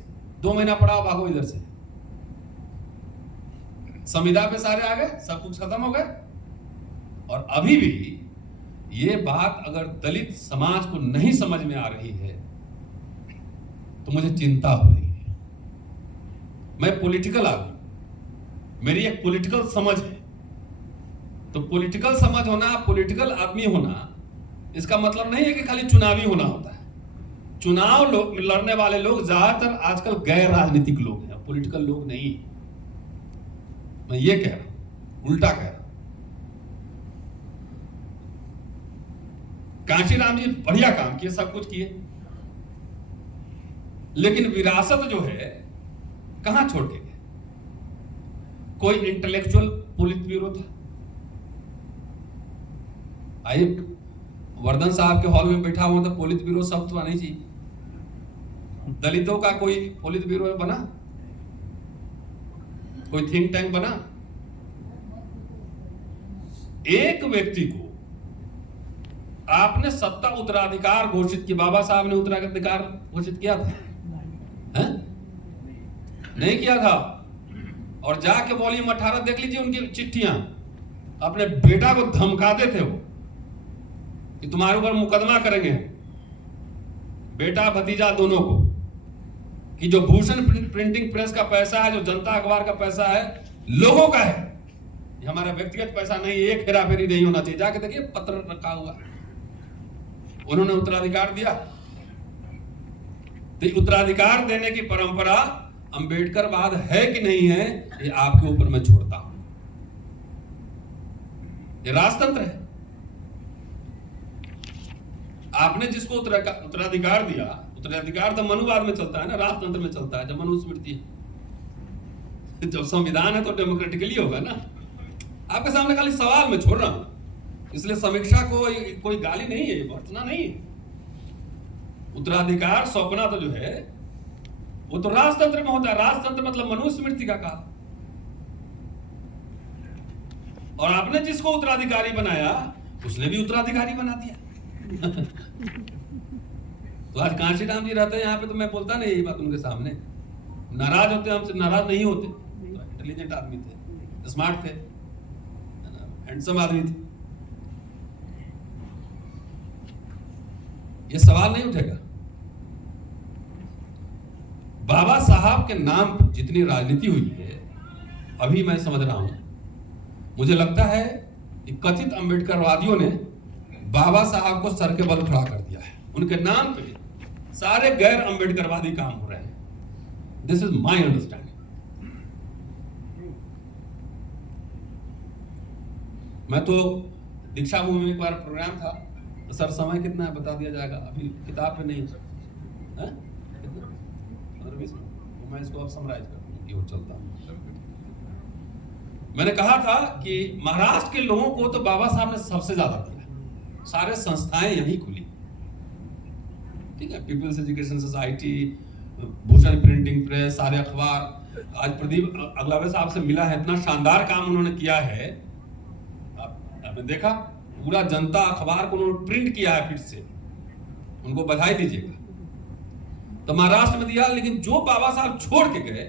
2 महीना पढ़ाओ, भागो इधर से। संविदा पे सारे आ गए, सब कुछ खत्म हो गए। और अभी भी ये बात अगर दलित समाज को नहीं समझ में आ रही है तो मुझे चिंता हो रही है। मैं पॉलिटिकल आदमी, मेरी एक पॉलिटिकल समझ है, तो पॉलिटिकल समझ होना, पॉलिटिकल आदमी होना, इसका मतलब नहीं है कि खाली चुनावी होना होता है। चुनाव लड़ने वाले लोग ज्यादातर आजकल गैर राजनीतिक लोग हैं, पॉलिटिकल लोग नहीं। मैं ये कह रहा हूं, उल्टा कह रहा हूं। कांशीराम जी बढ़िया काम किए, सब कुछ किए, लेकिन विरासत जो है कहां छोड़ के गए? कोई इंटेलेक्चुअल पोलित ब्यूरो था? आइए, वर्धन साहब के हॉल में बैठा हुआ तो पोलित ब्यूरो सब तो आना ही चाहिए। दलितों का कोई पोलित ब्यूरो बना? कोई थिंक टैंक बना? एक व्यक्ति को आपने सत्ता उत्तराधिकार घोषित किया, बाबा साहब ने उत्तराधिकार घोषित किया था? है? नहीं किया था। और जाके वॉल्यूम 18 देख लीजिए उनकी चिट्ठियां, अपने बेटा को धमकाते थे वो कि तुम्हारे ऊपर मुकदमा करेंगे, बेटा भतीजा दोनों को, कि जो भूषण प्रिंटिंग प्रेस का पैसा है, जो जनता अखबार का पैसा है, लोगों का है, ये हमारा व्यक्तिगत पैसा नहीं, एक हेराफेरी नहीं होना चाहिए। जाके देखिए पत्र रखा हुआ, उन्होंने उत्तराधिकार दिया। तो उत्तराधिकार देने की परंपरा अंबेडकरवाद है कि नहीं है, ये आपके ऊपर मैं छोड़ता हूं। ये राजतंत्र है। आपने जिसको उत्तराधिकार दिया, उत्तराधिकार तो मनुवाद में चलता है ना, राजतंत्र में चलता है, जब मनुस्मृति है। जब संविधान है तो डेमोक्रेटिकली होगा ना। आपके सामने खाली सवाल मैं छोड़ रहा हूं, इसलिए समीक्षा को कोई गाली नहीं है, भर्त्सना नहीं है। उत्तराधिकार सौंपना तो जो है वो तो राजतंत्र में होता है। राजतंत्र मतलब मनुस्मृति का काल। और आपने जिसको उत्तराधिकारी बनाया उसने भी उत्तराधिकारी बना दिया। तो आज कांशीराम जी रहते हैं यहाँ पे, तो मैं बोलता नहीं यही बात उनके सामने। नाराज होते, हमसे नाराज नहीं होते, तो इंटेलिजेंट आदमी थे, स्मार्ट थे, हैंडसम आदमी थे। ये सवाल नहीं उठेगा। बाबा साहब के नाम पर जितनी राजनीति हुई है, अभी मैं समझ रहा हूं, मुझे लगता है कि कथित अंबेडकरवादियों ने बाबा साहब को सर के बल खड़ा कर दिया है। उनके नाम पे सारे गैर अंबेडकरवादी काम हो रहे हैं। This is my understanding. मैं तो दीक्षा भूमि में एक बार प्रोग्राम था, तो सर समय कितना है बता दिया जाएगा, अभी किताब पे नहीं है, 15-20 मिनट, तो मैं इसको अब समराइज कर दूं, चलता हूं। मैंने कहा था कि महाराष्ट्र के लोगों को तो बाबा साहब ने सबसे ज्यादा दिया, सारे संस्थाएं यहीं खुली, ठीक है, people's education society, Bhushan printing press, सारे अखबार। आज प्रदीप अगलावे साहब से मिला है, इतना शानदार काम उन्होंने किया है, आपने देखा, पूरा जनता अखबार को उन्होंने प्रिंट किया है फिर से, उनको बधाई दीजिएगा। तो महाराष्ट्र में दिया, लेकिन जो बाबा साहब छोड़ के गए,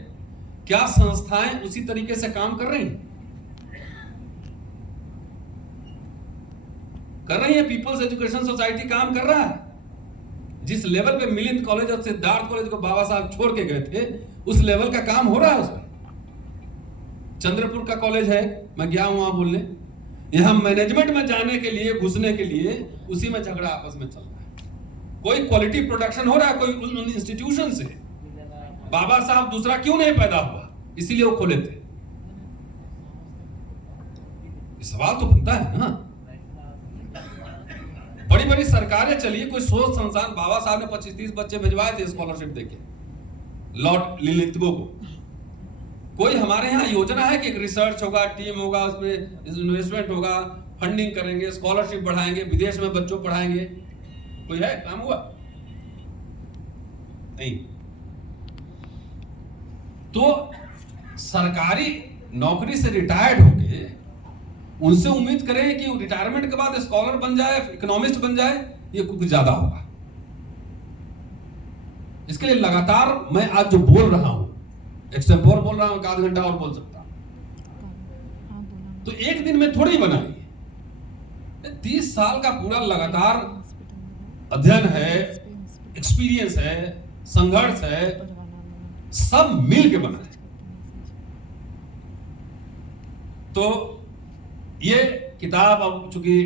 क्या संस्थाएं उसी तरीके से काम कर रही हैं? कर रही है। पीपल्स एजुकेशन सोसाइटी काम कर रहा है। जिस लेवल पे मिलिंद कॉलेज और सिद्धार्थ कॉलेज को बाबा साहब छोड़ के गए थे, उस लेवल का काम हो रहा है उसमें। चंद्रपुर का कॉलेज है, मैं गया हूं वहां बोलने, यहां मैनेजमेंट में जाने के लिए, घुसने के लिए, उसी में झगड़ा आपस में चल रहा है। कोई क्वालिटी प्रोडक्शन हो रहा है कोई उन इंस्टीट्यूशन से। बाबा साहब दूसरा क्यों नहीं पैदा हुआ? इसीलिए वो खोले थे। सवाल तो बनता है ना। बड़ी बड़ी सरकारें चलिए, कोई सोच संस्थान, बाबा साहब ने 25-30 बच्चे भिजवाए थे स्कॉलरशिप देके, लॉर्ड लिलिथगो को। कोई हमारे यहाँ योजना है कि एक रिसर्च होगा, टीम होगा, उसमें इन्वेस्टमेंट होगा, फंडिंग करेंगे, स्कॉलरशिप बढ़ाएंगे, विदेश में बच्चों पढ़ाएंगे? कोई है? काम हुआ? नहीं। तो सरकारी नौकरी से रिटायर्ड होके उनसे उम्मीद करें कि रिटायरमेंट के बाद स्कॉलर बन जाए, इकोनॉमिस्ट बन जाए, ये कुछ ज्यादा होगा। इसके लिए लगातार मैं आज जो बोल रहा हूं, एक्सटेम्पोर बोल रहा हूं, आधा घंटा और बोल सकता हूं, तो एक दिन में थोड़ी बनाई। 30 साल का पूरा लगातार अध्ययन है, एक्सपीरियंस है, संघर्ष है, सब मिल के बना है। तो ये किताब अब चूंकि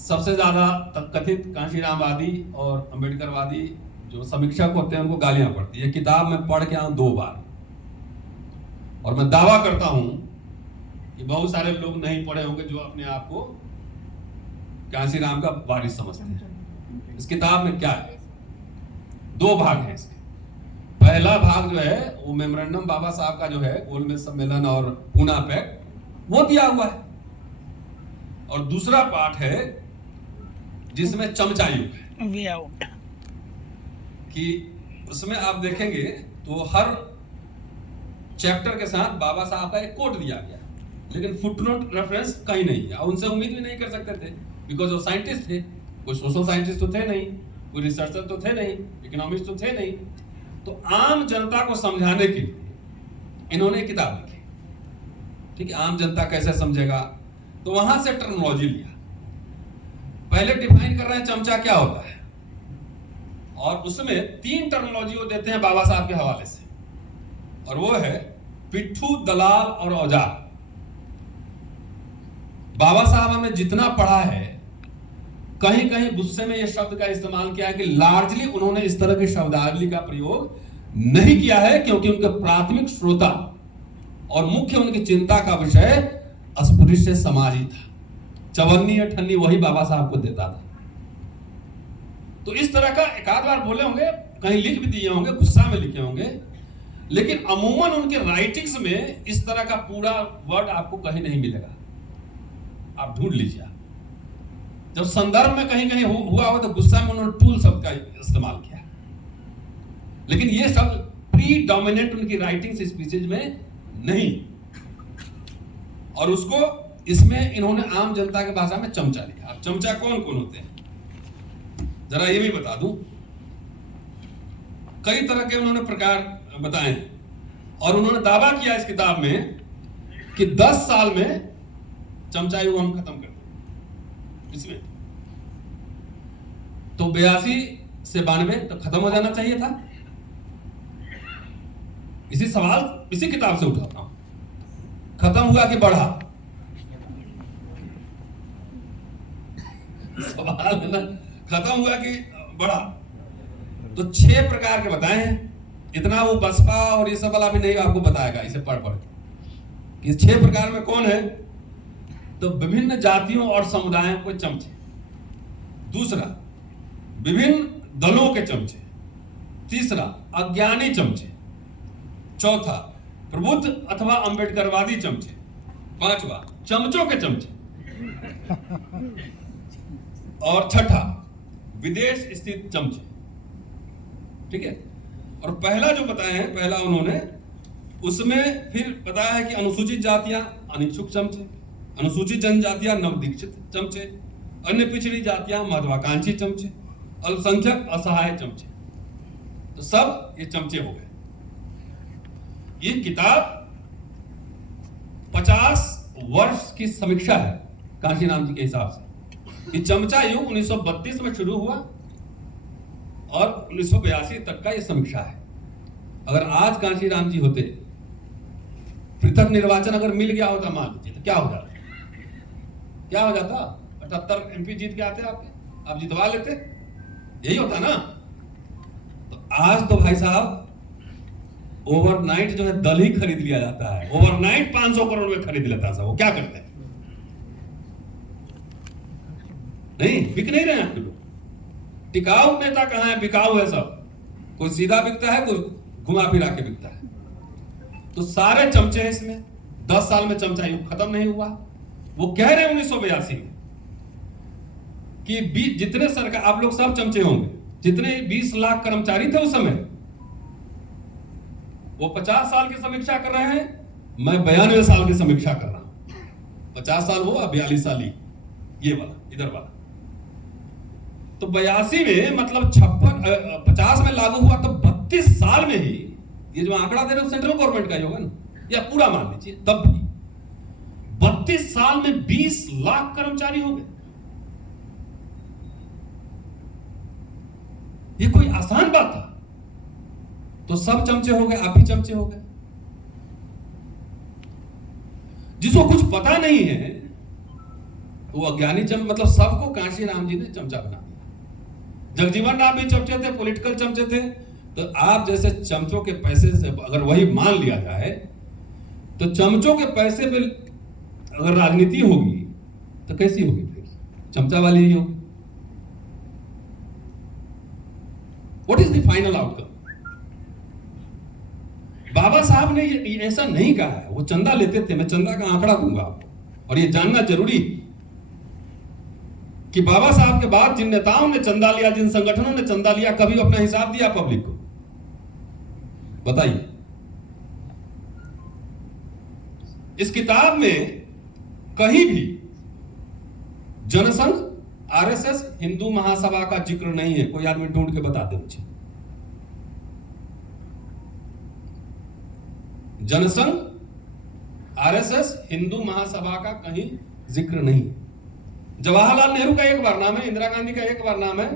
सबसे ज्यादा कथित कांशीरामवादी और अंबेडकरवादी जो समीक्षक होते हैं उनको गालियां पड़ती है। ये किताब मैं पढ़ के आऊं 2 बार, और मैं दावा करता हूं कि बहुत सारे लोग नहीं पढ़े होंगे जो अपने आप को कांशीराम का वारिस समझते हैं। इस किताब में क्या है, 2 भाग हैं इसके। पहला भाग जो है वो मेमोरेंडम बाबा साहब का जो है गोलमेज सम्मेलन और पूना पैक्ट, वो दिया हुआ है, और दूसरा पार्ट है जिसमें चमचा युग है, वे आउट, कि उसमें आप देखेंगे तो हर चैप्टर के साथ बाबा साहब का एक कोट दिया गया, लेकिन फुटनोट रेफरेंस कहीं नहीं है। उनसे उम्मीद भी नहीं कर सकते थे, बिकॉज वो साइंटिस्ट थे, कोई सोशल साइंटिस्ट तो थे नहीं, कोई रिसर्चर तो थे नहीं, इकोनॉमिस्ट तो थे नहीं। तो आम जनता को समझाने के लिए इन्होंने किताब लिखी। ठीक है, आम जनता कैसे समझेगा, तो वहां से टर्मिनोलॉजी लिया। पहले डिफाइन कर रहे हैं चमचा क्या होता है, और उसमें 3 टर्मिनोलॉजी वो देते हैं बाबा साहब के हवाले से, और वो है पिट्ठू, दलाल और औजार। बाबा साहब हमने जितना पढ़ा है, कहीं कहीं गुस्से में ये शब्द का इस्तेमाल किया है कि लार्जली उन्होंने इस तरह की शब्दावली का प्रयोग नहीं किया है, क्योंकि उनके प्राथमिक श्रोता और मुख्य उनकी चिंता का विषय अस्पृश्य समाज ही था। चवन्नी अठन्नी वही बाबा साहब को देता था। तो इस तरह का एक आध बार बोले होंगे, कहीं लिख भी दिए होंगे, गुस्सा में लिखे होंगे, लेकिन अमूमन उनके राइटिंग्स में इस तरह का पूरा वर्ड आपको कहीं नहीं मिलेगा। आप ढूंढ लीजिए। जब संदर्भ में कहीं कहीं हुआ हो तो गुस्सा में उन्होंने टूल शब्द का इस्तेमाल किया, लेकिन ये शब्द प्रीडोमिनेंट उनकी राइटिंग्स स्पीचेज में नहीं, और उसको इसमें इन्होंने आम जनता की भाषा में चमचा लिखा। अब चमचा कौन कौन होते हैं जरा ये भी बता दूं। कई तरह के उन्होंने प्रकार बताए, और उन्होंने दावा किया इस किताब में कि 10 साल में चमचा युग हम खत्म कर दें। इसमें तो 82 से 92 तो खत्म हो जाना चाहिए था। इसी सवाल इसी किताब से उठाता हूं, खत्म हुआ कि बढ़ा? सवाल है ना, खत्म हुआ कि बढ़ा? तो 6 प्रकार के बताए हैं। इतना वो बसपा और ये सब वाला भी नहीं आपको बताएगा इसे पढ़ के। इस 6 प्रकार में कौन है, तो विभिन्न जातियों और समुदायों के चमचे, दूसरा विभिन्न दलों के चमचे, तीसरा अज्ञानी चमचे, चौथा प्रबुद्ध अथवा अंबेडकरवादी चमचे, पांचवा चमचों के चमचे, और छठा विदेश स्थित चमचे। ठीक है, और पहला जो बताया है, पहला उन्होंने उसमें फिर बताया है कि अनुसूचित जातियां अनिच्छुक चमचे, अनुसूचित जनजातियां नवदीक्षित चमचे, अन्य पिछड़ी जातियां महत्वाकांक्षी चमचे, अल्पसंख्यक असहाय चमचे। तो सब ये चमचे हो गए। ये किताब 50 वर्ष की समीक्षा है कांशीराम जी के हिसाब से। ये चमचा युग 1932 में शुरू हुआ और 1982 तक का ये समीक्षा है। अगर आज कांशीराम जी होते, पृथक निर्वाचन अगर मिल गया होता मान लीजिए, तो क्या हो जाता? क्या हो जाता? 78 MP जीत के आते आपके, आप जितवा लेते, यही होता ना। तो आज तो भाई साहब ओवरनाइट जो है दल ही खरीद लिया जाता है। ओवरनाइट 500 करोड़ में खरीद लेता है। वो क्या करते हैं? नहीं, बिक नहीं रहे हैं लोग। टिकाऊ नेता कहां है? बिकाऊ है सब। कोई सीधा बिकता है, कोई घुमा फिरा के बिकता है। तो सारे चमचे हैं इसमें। 10 साल में चमचा युग खत्म नहीं हुआ। वो कह रहे हैं 1982 में कि जितने सरकार, आप लोग सब चमचे होंगे, जितने 20 लाख कर्मचारी थे उस समय, वो 50 साल की समीक्षा कर रहे हैं, मैं 92 साल की समीक्षा कर रहा हूं। 50 साल वो, 42 साल ये वाला, इधर वाला। तो 82 में मतलब 50 में लागू हुआ तो 32 साल में ही, ये जो आंकड़ा दे रहे हो सेंट्रल गवर्नमेंट का ही होगा ना, या पूरा मान लीजिए, तब भी 32 साल में 20 लाख कर्मचारी हो गए। ये कोई आसान बात था? तो सब चमचे हो गए, आप भी चमचे हो गए। जिसको कुछ पता नहीं है वो अज्ञानी मतलब सबको कांशीराम जी ने चमचा बना दिया। जगजीवन राम भी चमचे थे, पॉलिटिकल चमचे थे। तो आप जैसे चमचों के पैसे से अगर वही मान लिया जाए तो चमचों के पैसे पे अगर राजनीति होगी तो कैसी होगी? फिर चमचा वाली ही होगी। What is the final outcome? Baba Saheb ने ऐसा नहीं कहा है, वो चंदा लेते थे। मैं चंदा का आंकड़ा दूंगा आपको, और ये जानना जरूरी कि बाबा साहब के बाद जिन नेताओं ने चंदा लिया, जिन संगठनों ने चंदा लिया, कभी अपना हिसाब दिया पब्लिक को? बताइए। इस किताब में कहीं भी जनसंघ, आरएसएस, हिंदू महासभा का जिक्र नहीं है। कोई आदमी ढूंढ के बता दे मुझे। जनसंघ, आरएसएस, हिंदू महासभा का कहीं जिक्र नहीं। जवाहरलाल नेहरू का एक बार नाम है, इंदिरा गांधी का एक बार नाम है,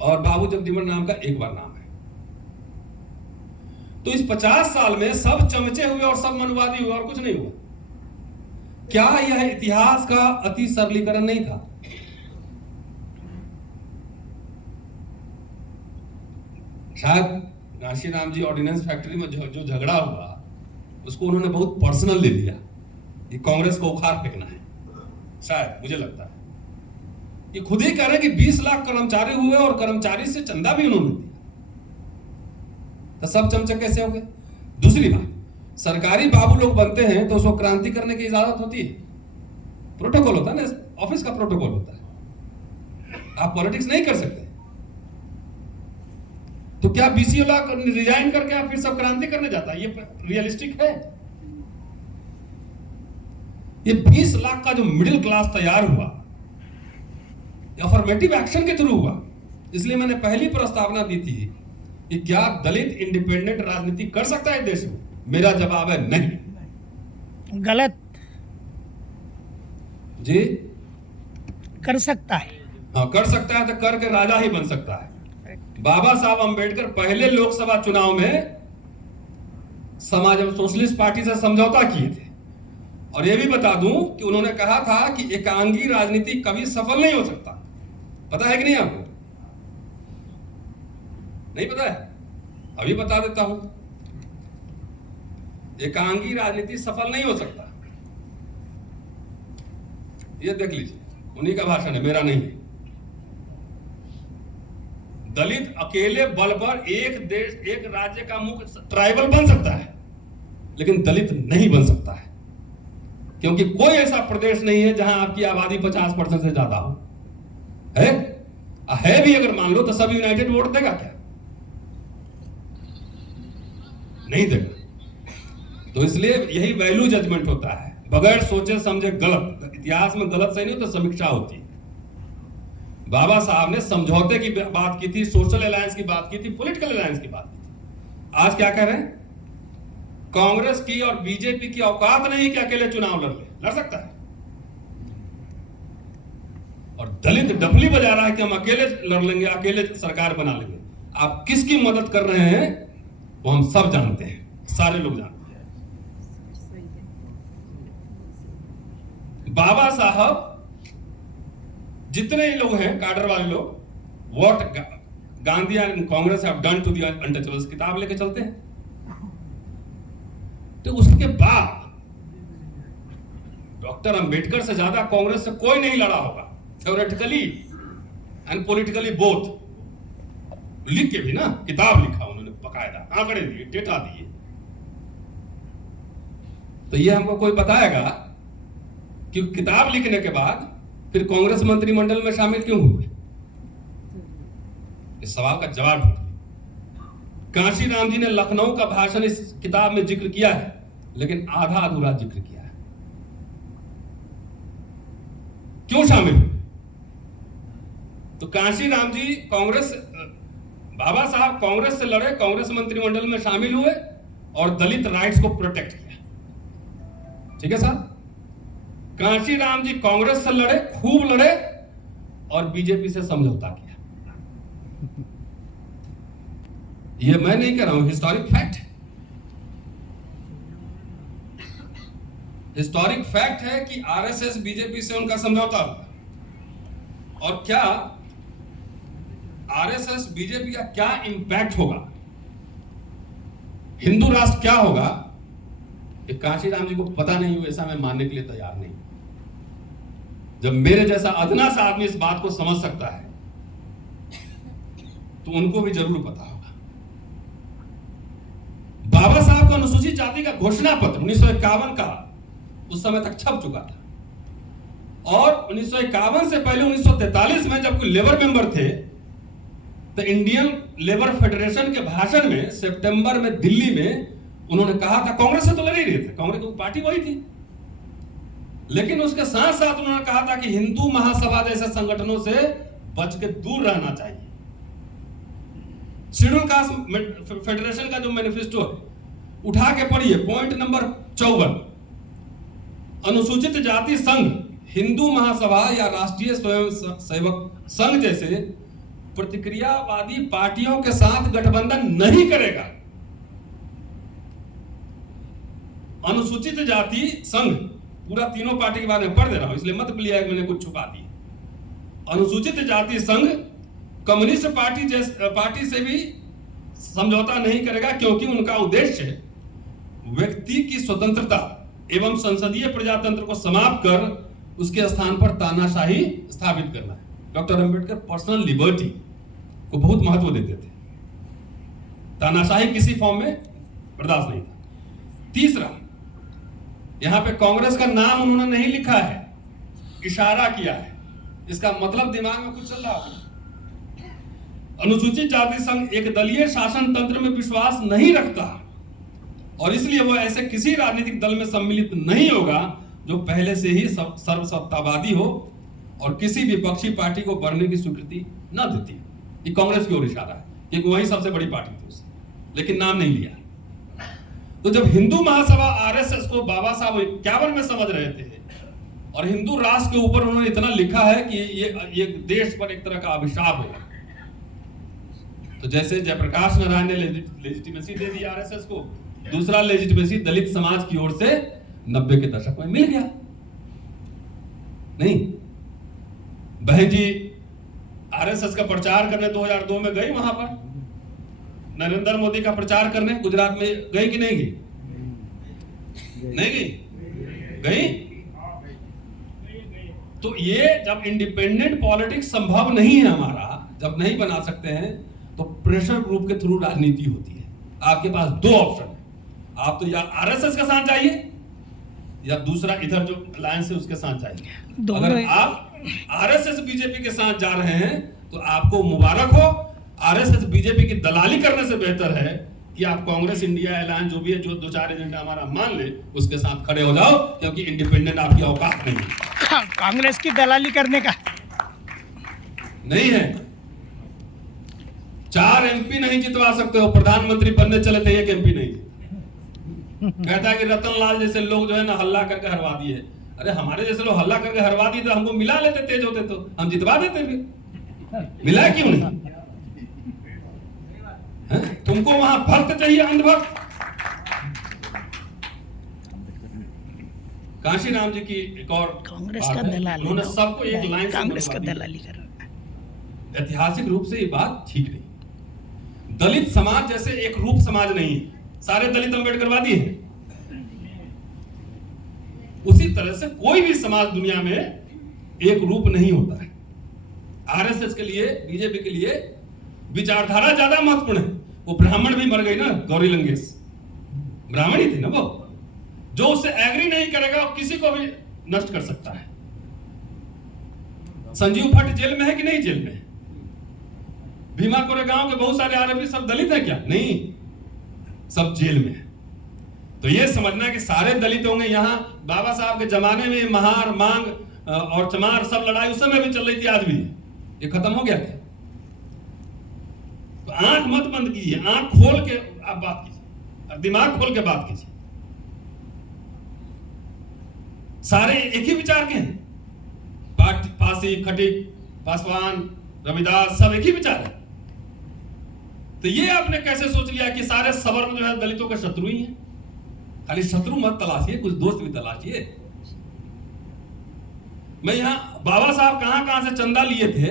और बाबू जगजीवन राम का एक बार नाम है। तो इस 50 साल में सब चमचे हुए और सब मनुवादी हुए और कुछ नहीं हुआ। क्या यह इतिहास का अति सरलीकरण नहीं था? शायद कांशीराम जी ऑर्डिनेंस फैक्ट्री में जो झगड़ा हुआ उसको उन्होंने बहुत पर्सनल ले लिया। ये कांग्रेस को उखाड़ फेंकना है, शायद, मुझे लगता है। ये खुद ही कह रहे हैं कि 20 लाख कर्मचारी हुए और कर्मचारी से चंदा भी उन्होंने दिया। तो सब चमचे कैसे हो गए? दूसरी बात, सरकारी बाबू लोग बनते हैं तो उसको क्रांति करने की इजाजत होती है। प्रोटोकॉल होता है ना, ऑफिस का प्रोटोकॉल होता है। आप पॉलिटिक्स नहीं कर सकते। तो क्या बीसीओ रिजाइन करके आप फिर सब क्रांति करने जाता है? ये रियलिस्टिक है? ये 20 लाख का जो मिडिल क्लास तैयार हुआ, अफर्मेटिव एक्शन के थ्रू हुआ। इसलिए मैंने पहली प्रस्तावना दी थी कि क्या दलित इंडिपेंडेंट राजनीति कर सकता है देश में? मेरा जवाब है नहीं। गलत जी। कर सकता है। हाँ, कर सकता है, तो करके राजा ही बन सकता है। बाबा साहब अंबेडकर पहले लोकसभा चुनाव में समाज सोशलिस्ट पार्टी से समझौता किए थे। और यह भी बता दूं कि उन्होंने कहा था कि एकांगी राजनीति कभी सफल नहीं हो सकता। पता है कि नहीं आपको? नहीं पता है? अभी बता देता हूं। एकांगी राजनीति सफल नहीं हो सकता। ये देख लीजिए, उन्हीं का भाषण है, मेरा नहीं है। दलित अकेले बल पर एक देश, एक राज्य का मुख्य ट्राइबल बन सकता है, लेकिन दलित नहीं बन सकता है। क्योंकि कोई ऐसा प्रदेश नहीं है जहां आपकी आबादी 50% से ज्यादा हो। है भी अगर मान लो तो सब यूनाइटेड वोट देगा क्या? नहीं देगा। तो इसलिए यही वैल्यू जजमेंट होता है, बगैर सोचे समझे गलत। इतिहास में गलत सही नहीं तो समीक्षा होती है। बाबा साहब ने समझौते की बात की थी, सोशल अलायंस की बात की थी, पॉलिटिकल अलायंस की बात की थी। आज क्या कह रहे हैं? कांग्रेस की और बीजेपी की औकात नहीं कि अकेले चुनाव लड़ सकता है। और दलित डफली बजा रहा है कि हम अकेले लड़ लेंगे, अकेले सरकार बना लेंगे। आप किसकी मदद कर रहे हैं वो हम सब जानते हैं, सारे लोग जानते हैं। बाबा साहब जितने लोग हैं काडर वाले लोग, what Gandhi and Congress have done to the untouchables किताब लेके चलते हैं। तो उसके बाद डॉक्टर अंबेडकर से ज्यादा कांग्रेस से कोई नहीं लड़ा होगा, थ्योरेटिकली एंड पॉलिटिकली बोथ। लिख के भी ना, किताब लिखा उन्होंने बकायदा, आंकड़े दिए, डेटा दिए। तो ये हमको कोई बताएगा कि किताब लिखने के बाद फिर कांग्रेस मंत्रिमंडल में शामिल क्यों हुए? इस सवाल का जवाब ढूंढिए। कांशीराम जी ने लखनऊ का भाषण इस किताब में जिक्र किया है, लेकिन आधा अधूरा जिक्र किया है। क्यों शामिल हुए? तो कांशीराम जी कांग्रेस बाबा साहब कांग्रेस से लड़े, कांग्रेस मंत्रिमंडल में शामिल हुए और दलित राइट्स को प्रोटेक्ट किया। ठीक है साहब। कांशीराम जी कांग्रेस से लड़े, खूब लड़े और बीजेपी से समझौता किया। ये मैं नहीं कह रहा हूं, हिस्टोरिक फैक्ट है। हिस्टोरिक फैक्ट है कि आरएसएस बीजेपी से उनका समझौता हुआ। और क्या आरएसएस बीजेपी का क्या इंपैक्ट होगा, हिंदू राष्ट्र क्या होगा, ये कांशीराम जी को पता नहीं हुआ, ऐसा मैं मानने के लिए तैयार नहीं। जब मेरे जैसा अदना सा आदमी इस बात को समझ सकता है तो उनको भी जरूर पता होगा। बाबा साहब का अनुसूचित जाति का घोषणा पत्र 1951 का उस समय तक छप चुका था और 1951 से पहले 1943 में जब कोई लेबर मेंबर थे तो इंडियन लेबर फेडरेशन के भाषण में सितंबर में दिल्ली में उन्होंने कहा था, कांग्रेस से तो लड़ ही रहे थे, कांग्रेस की पार्टी वही थी, लेकिन उसके साथ साथ उन्होंने कहा था कि हिंदू महासभा जैसे संगठनों से बच के दूर रहना चाहिए। शेड्यूल कास्ट फेडरेशन का जो मैनिफेस्टो है उठा के पढ़िए, पॉइंट नंबर 54, अनुसूचित जाति संघ हिंदू महासभा या राष्ट्रीय स्वयं सेवक संघ जैसे प्रतिक्रियावादी पार्टियों के साथ गठबंधन नहीं करेगा। अनुसूचित जाति संघ, पूरा तीनों पार्टी के बारे में पढ़ दे रहा हूं, इसलिए मत बोलिए मैंने कुछ छुपा दिया। अनुसूचित जाति संघ कम्युनिस्ट पार्टी से भी समझौता नहीं करेगा क्योंकि उनका उद्देश्य व्यक्ति की स्वतंत्रता एवं संसदीय प्रजातंत्र को समाप्त कर उसके स्थान पर तानाशाही स्थापित करना है। डॉक्टर अंबेडकर पर्सनल लिबर्टी को बहुत महत्व देते थे, तानाशाही किसी फॉर्म में बर्दाश्त नहीं था। तीसरा, यहां पे कांग्रेस का नाम उन्होंने नहीं लिखा है, इशारा किया है, इसका मतलब दिमाग में कुछ चल रहा होगा। अनुसूचित जाति संघ एक दलीय शासन तंत्र में विश्वास नहीं रखता और इसलिए वह ऐसे किसी राजनीतिक दल में सम्मिलित नहीं होगा जो पहले से ही सर्वसत्तावादी हो और किसी विपक्षी पार्टी को बढ़ने की स्वीकृति न देती। ये कांग्रेस की ओर इशारा है क्योंकि वही सबसे बड़ी पार्टी थी उससे, लेकिन नाम नहीं लिया। तो जब हिंदू महासभा आरएसएस को बाबा साहब 51 में समझ रहे थे और हिंदू राष्ट्र के ऊपर उन्होंने इतना लिखा है कि ये देश पर एक तरह का अभिशाप है, तो जैसे जयप्रकाश नारायण ने लेजिटिमेसी दे दी आरएसएस को, दूसरा लेजिटिमेसी दलित समाज की ओर से 90 के दशक में मिल गया। नहीं, बहन जी आरएसएस का प्रचार करने 2002 में गई, वहां पर नरेंद्र मोदी का प्रचार करने गुजरात में गई कि नहीं गई? नहीं गई? गई? तो ये जब इंडिपेंडेंट पॉलिटिक्स संभव नहीं है हमारा, जब नहीं बना सकते हैं, तो प्रेशर ग्रुप के थ्रू राजनीति होती है। आपके पास दो ऑप्शन है, आप तो या आरएसएस के साथ जाइए या दूसरा इधर जो अलायंस है उसके साथ जाइए। अगर आप आरएसएस बीजेपी के साथ जा रहे हैं तो आपको मुबारक हो। आरएसएस बीजेपी की दलाली करने से बेहतर है कि आप कांग्रेस इंडिया अलायंस जो भी है, जो दो चार एजेंडा हमारा मान ले, उसके साथ खड़े हो जाओ, क्योंकि इंडिपेंडेंट आपकी औकात नहीं है। कांग्रेस की दलाली करने का नहीं है। 4 एमपी नहीं जितवा सकते हो, प्रधानमंत्री बनने चले थे 1 एमपी नहीं। कहता है कि रतन लाल जैसे लोग जो है ना हल्ला करके हरवा दिए। अरे हमारे जैसे लोग हल्ला करके हरवा दिए तो हमको मिला लेते, तेज होते तो हम जितवा देते भी। मिला क्यों नहीं? तुमको वहां भक्त चाहिए, अंधभक्त। कांशीराम जी की एक और कांग्रेस का दलाली, उन्होंने सबको एक लाइन से कांग्रेस का दलाली कर रहा है। ऐतिहासिक रूप से ये बात ठीक नहीं। दलित समाज जैसे एक रूप समाज नहीं है, सारे दलित अम्बेडकरवादी हैं। उसी तरह से कोई भी समाज दुनिया में एक रूप नहीं होता है। आरएसएस के लिए, बीजेपी के लिए विचारधारा ज्यादा महत्वपूर्ण है। वो ब्राह्मण भी मर गई ना, गौरी लंकेश ब्राह्मण ही थी ना वो। जो उससे एग्री नहीं करेगा वो किसी को भी नष्ट कर सकता है। संजीव भट्ट जेल में है कि नहीं जेल में? भीमा कोरेगांव के बहुत सारे आरोपी सब दलित हैं क्या? नहीं, सब जेल में है। तो ये समझना कि सारे दलित होंगे यहां। बाबा साहब के जमाने में महार, मांग और चमार सब लड़ाई उस समय भी चल रही थी, आज भी। ये खत्म हो गया क्या? तो आंख मत बंद कीजिए, आंख खोल के आप बात कीजिए, दिमाग खोल के बात कीजिए। सारे एक ही विचार के हैं, पासी, खटीक, पासवान, रविदास, सब एक ही विचार है। तो ये आपने कैसे सोच लिया कि सारे सवर्ण जो है दलितों के शत्रु ही हैं? खाली शत्रु मत तलाशिए, कुछ दोस्त भी तलाशिए। मैं यहाँ बाबा साहब कहां से चंदा लिए थे,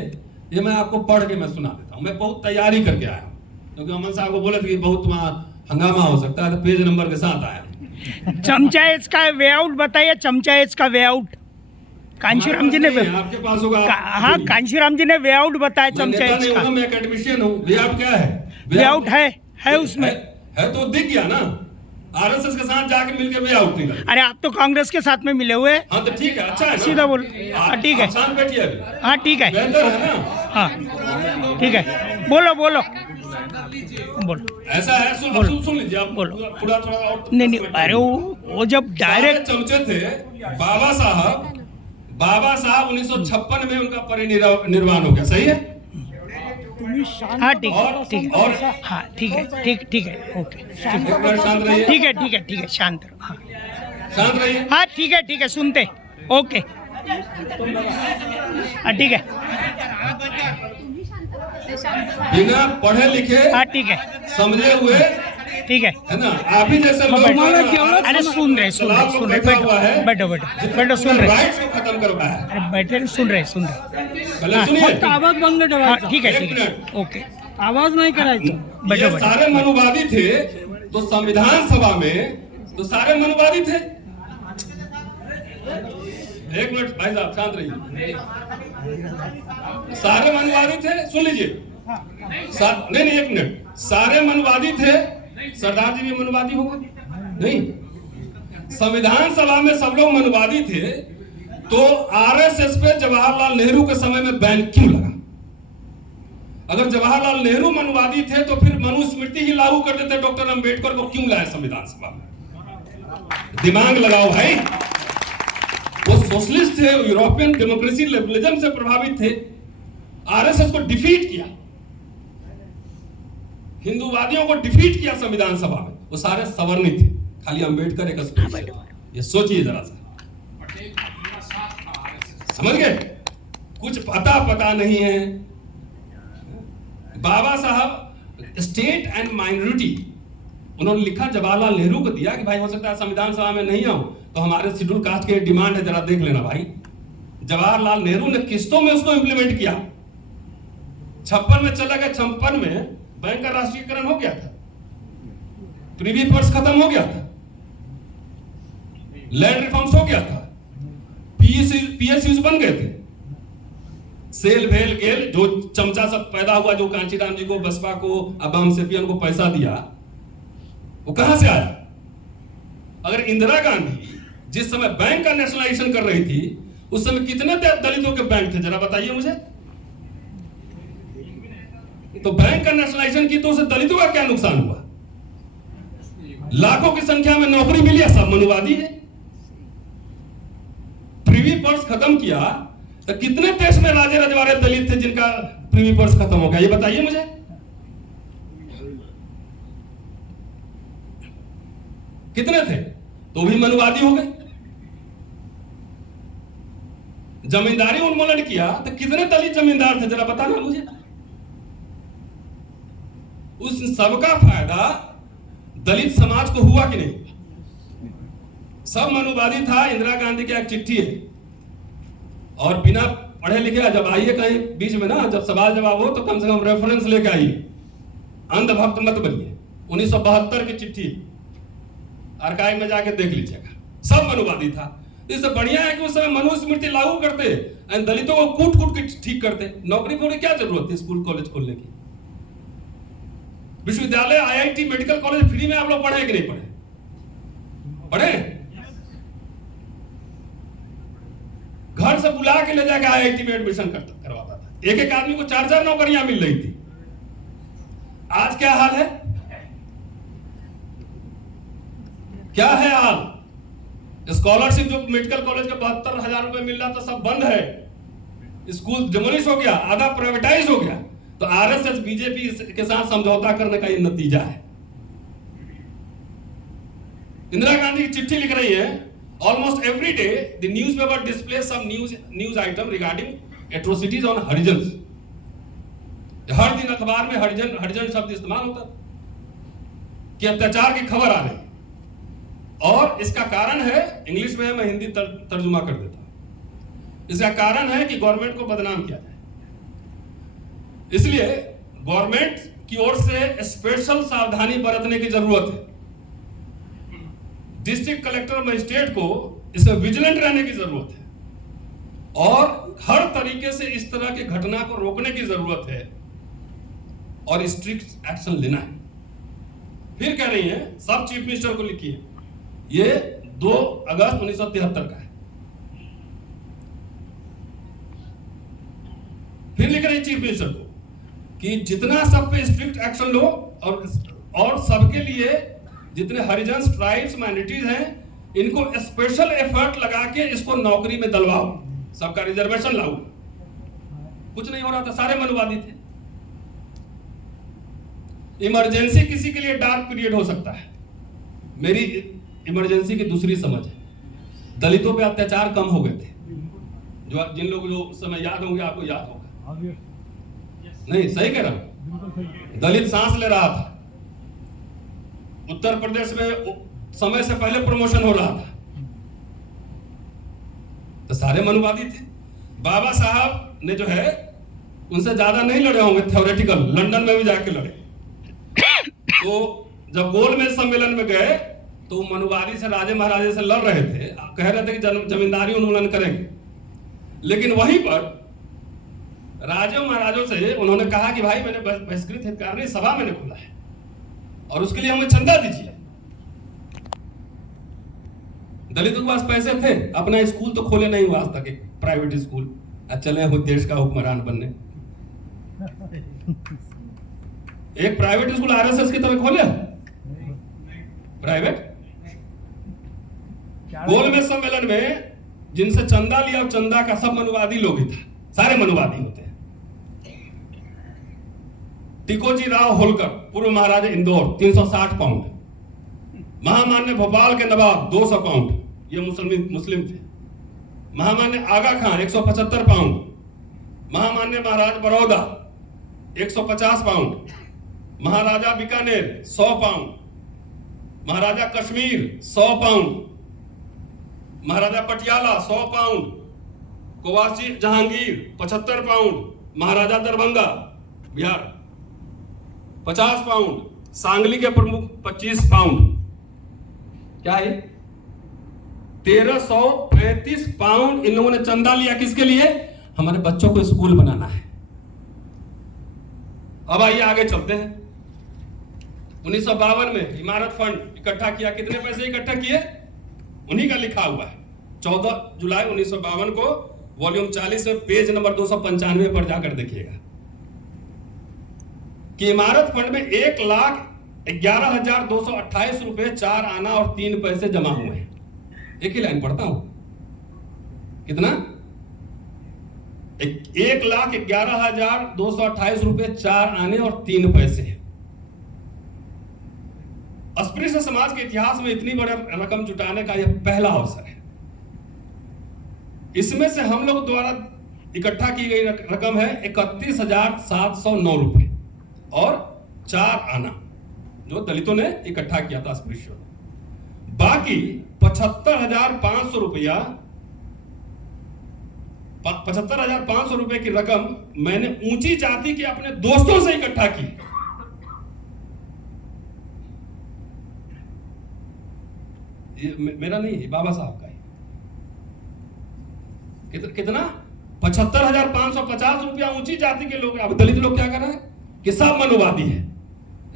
ये मैं आपको पढ़ के मैं सुना देता हूं। मैं बहुत तैयारी करके आया हूं, क्योंकि अमन साहब को बोले थे कि बहुत वहां हंगामा हो सकता है, तो पेज नंबर के साथ आया। चमचाएज का वे आउट बताइए, चमचाएज का वे आउट। कांशीराम जी ने आपके पास होगा। हाँ, कांशीराम जी ने वे आउट बताया चमचाएज का। मैं एकेडमिशियन हूँ। वे आउट क्या है? वे आउट है उसमें है तो दिख गया ना, आरएसएस के साथ जाके मिलके वे आउट निकल। अरे आप तो कांग्रेस के साथ में मिले हुए। हाँ तो ठीक है, अच्छा है, सीधा बोल। हाँ ठीक है, शांत बैठिए अभी। हाँ ठीक है, बेहतर है ना। हाँ ठीक है, बोलो बोलो बोलो। ऐसा है, सुन लीजिए आप। बोलो। थोड़ा और नहीं, अरे वो जब डायरेक्ट चमचे थे बाबा साहब 1956 में उनका परिनिर्वाण हो गया, सही है? हाँ ठीक है, और हाँ ठीक है, ओके, शांत रहिए। ठीक है, शांत रहो। हाँ शांत रहिए। हाँ ठीक है, सुनते, ओके, हाँ ठीक है, बिना पढ़े लिखे, हाँ ठीक है, समझे हुए, ठीक है ना, आप ही जैसे लोग। अरे सुन रहे, बैठो, सुन रहे, राइट्स को खत्म करवाया है। अरे बैठे, सुन रहे। पहले सुनिए। आवाज बंद नहीं, ठीक है, ओके, आवाज नहीं कराई। ये सारे मनुवादी थे, तो संविधान सभा में तो सारे मनुवादी थे। एक मिनट भाई साहब, शांत रहिए। सारे मनुवादी थे, सुन लीजिए। नहीं, एक मिनट। सारे मनुवादी थे, सरदार जी भी मनुवादी होगा? नहीं। संविधान सभा में सब लोग मनुवादी थे, तो आरएसएस पे जवाहरलाल नेहरू के समय में बैन क्यों लगा? अगर जवाहरलाल नेहरू मनुवादी थे तो फिर मनुस्मृति ही लागू कर देते, डॉक्टर अंबेडकर को क्यों लाए संविधान सभा में? दिमाग लगाओ भाई। वो सोशलिस्ट थे, यूरोपियन डेमोक्रेसी लिबरलिज्म से प्रभावित थे, आरएसएस को डिफीट किया, हिंदूवादियों को डिफीट किया संविधान सभा में। वो सारे सवर्णी थे, खाली अंबेडकर एक स्पेशल। ये सोचिए जरा सा, समझ गए? कुछ पता नहीं है। बाबा साहब स्टेट एंड माइनॉरिटी उन्होंने लिखा, जवाहरलाल नेहरू को दिया कि भाई हो सकता है संविधान सभा में नहीं आऊं तो हमारे शेड्यूल कास्ट के डिमांड है, जरा देख लेना भाई। जवाहरलाल नेहरू ने किस्तों में उसको इंप्लीमेंट किया। 56 में चला गया, 56 में बैंक का राष्ट्रीयकरण हो गया था, प्रीवी पर्स खत्म हो गया था, लैंड रिफॉर्म्स हो गया था, पीएसयूज बन गए थे। सेल भेल गेल जो चमचा सब पैदा हुआ, जो कांचीराम जी को, बसपा को, अबाम सेपियन को पैसा दिया, वो कहां से आया? अगर इंदिरा गांधी जिस समय बैंक का नेशनलाइजेशन कर रही थी, उस समय कितने दलितों के बैंक थे, जरा बताइए मुझे। तो बैंक का नेशनलाइजेशन की तो उसे दलितों का क्या नुकसान हुआ? लाखों की संख्या में नौकरी मिली, सब मनुवादी है। प्रीवी पर्स खत्म किया तो कितने देश में राजे रजवाड़े दलित थे जिनका प्रीवी पर्स खत्म हो गया, ये बताइए मुझे। कितने थे? तो भी मनुवादी हो गए। जमींदारी उन्मूलन किया तो कितने दलित जमींदार थे, जरा बताना मुझे। उस सबका फायदा दलित समाज को हुआ कि नहीं? सब मनुवादी था। इंदिरा गांधी की एक चिट्ठी है, और बिना पढ़े लिखे जब आइए कहीं बीच में ना, जब सवाल जवाब हो तो कम से कम रेफरेंस लेके आइए, अंधभक्त मत बनिए। 1972 की चिट्ठी, आर्काइव में जाके देख लीजिएगा। सब मनुवादी था। इससे बढ़िया है कि उस समय मनुस्मृति लागू करते, दलितों को कूट कूट के ठीक करते। नौकरी की क्या जरूरत थी स्कूल कॉलेज खोलने की? विश्वविद्यालय, आईआईटी, मेडिकल कॉलेज फ्री में आप लोग पढ़े कि नहीं पढ़े? पढ़े? घर से बुला के ले जाके आईआईटी में एडमिशन करवाता था। एक एक आदमी को 4-4 नौकरियां मिल रही थी। आज क्या हाल है? क्या है हाल? स्कॉलरशिप जो मेडिकल कॉलेज का 72,000 रुपए मिल रहा था, सब बंद है। स्कूल डिमोलिश हो गया, आधा प्राइवेटाइज हो गया। तो आरएसएस बीजेपी के साथ समझौता करने का ये नतीजा है। इंदिरा गांधी की चिट्ठी लिख रही है, almost every day the newspaper display some news item regarding atrocities on Harijans. हर दिन अखबार में हरिजन शब्द इस्तेमाल होता कि अत्याचार की खबर आ रही, और इसका कारण है, इंग्लिश में मैं हिंदी तर्जुमा कर देता हूं, इसका कारण है कि गवर्नमेंट को बदनाम किया जाए। इसलिए गवर्नमेंट की ओर से स्पेशल सावधानी बरतने की जरूरत है। डिस्ट्रिक्ट कलेक्टर मजिस्ट्रेट को इसमें विजिलेंट रहने की जरूरत है और हर तरीके से इस तरह की घटना को रोकने की जरूरत है और स्ट्रिक्ट एक्शन लेना है। फिर कह रही हैं, सब चीफ मिनिस्टर को लिखिए, ये 2 अगस्त 1973 का है। फिर लिख रही चीफ मिनिस्टर को कि जितना सब पे स्ट्रिक्ट एक्शन लो और सबके लिए जितने हरिजन्स, ट्राइब्स, माइनॉरिटीज हैं, इनको स्पेशल एफर्ट लगा के इसको नौकरी में दलवाओ, सबका रिजर्वेशन लाओ। कुछ नहीं हो रहा था, सारे मनुवादी थे। इमरजेंसी किसी के लिए डार्क पीरियड हो सकता है, मेरी इमरजेंसी की दूसरी समझ है, दलितों पे अत्याचार कम हो गए थे, जिन लोगों को उस समय याद होंगे, आपको याद होगा। नहीं, सही कह रहा हूं, दलित सांस ले रहा था, उत्तर प्रदेश में समय से पहले प्रमोशन हो रहा था, तो सारे मनुवादी थे। बाबा साहब ने जो है उनसे ज्यादा नहीं लड़े होंगे थ्योरेटिकल, लंदन में भी जाके लड़े। तो जब गोलमेज सम्मेलन में गए तो मनुवादी से, राजे महाराजे से लड़ रहे थे, कह रहे थे कि जमींदारी उन्मूलन करेंगे, लेकिन वहीं पर राजों महाराजों से उन्होंने कहा कि भाई मैंने बहिष्कृत हितकारिणी सभा मैंने खोला है और उसके लिए हमें चंदा दीजिए। दलितों के पास पैसे थे, अपना स्कूल तो खोले नहीं हुआ आज तक, एक प्राइवेट स्कूल, चले हो देश का हुक्मरान बनने। एक प्राइवेट स्कूल आरएसएस की तरह खोले प्राइवेट। गोलमेज सम्मेलन में जिनसे चंदा लिया, चंदा का सब मनुवादी लोग ही था, सारे मनुवादी होते हैं। टिकोजी राव होलकर, पूर्व महाराजा इंदौर, 360 पाउंड। महामान्य भोपाल के नवाब 200 पाउंड, ये मुस्लिम थे। महामान्य आगा खान 175 पाउंड। महामान्य महाराज बड़ौदा 150 पाउंड। महाराजा बीकानेर 100 पाउंड। महाराजा कश्मीर 100 पाउंड। महाराजा पटियाला 100 पाउंड। कोवासी जहांगीर 75 पाउंड। महाराजा दरभंगा बिहार 50 पाउंड। सांगली के प्रमुख 25 पाउंड। क्या है 1335 पाउंड इन लोगों ने चंदा लिया। किसके लिए? हमारे बच्चों को स्कूल बनाना है। अब आइए आगे चलते हैं। 1952 में इमारत फंड इकट्ठा किया। कितने पैसे इकट्ठा किए? उन्हीं का लिखा हुआ है। 14 जुलाई 1952 को वॉल्यूम 40 में पेज नंबर 295 पर जाकर देखिएगा कि इमारत फंड में 1,11,228 रुपए 4 आना और 3 पैसे जमा हुए हैं। एक ही लाइन पढ़ता हूं, कितना? 1,11,228 रुपए 4 आने और 3 पैसे। अस्पृश्य समाज के इतिहास में इतनी बड़ी रकम जुटाने का यह पहला अवसर है। इसमें से हम लोग द्वारा इकट्ठा की गई रकम है 31,709 रुपए और 4 आना, जो दलितों ने इकट्ठा किया था अस्पृश्यों ने। बाकी 75,500 रुपया 75,500 रुपए की रकम मैंने ऊंची जाति के अपने दोस्तों से इकट्ठा की। ये मेरा नहीं है, बाबा साहब का है। कितना? 75,550 रुपया ऊंची जाति के लोग। अब दलित लोग क्या कर रहे हैं कि सब मनुवादी है।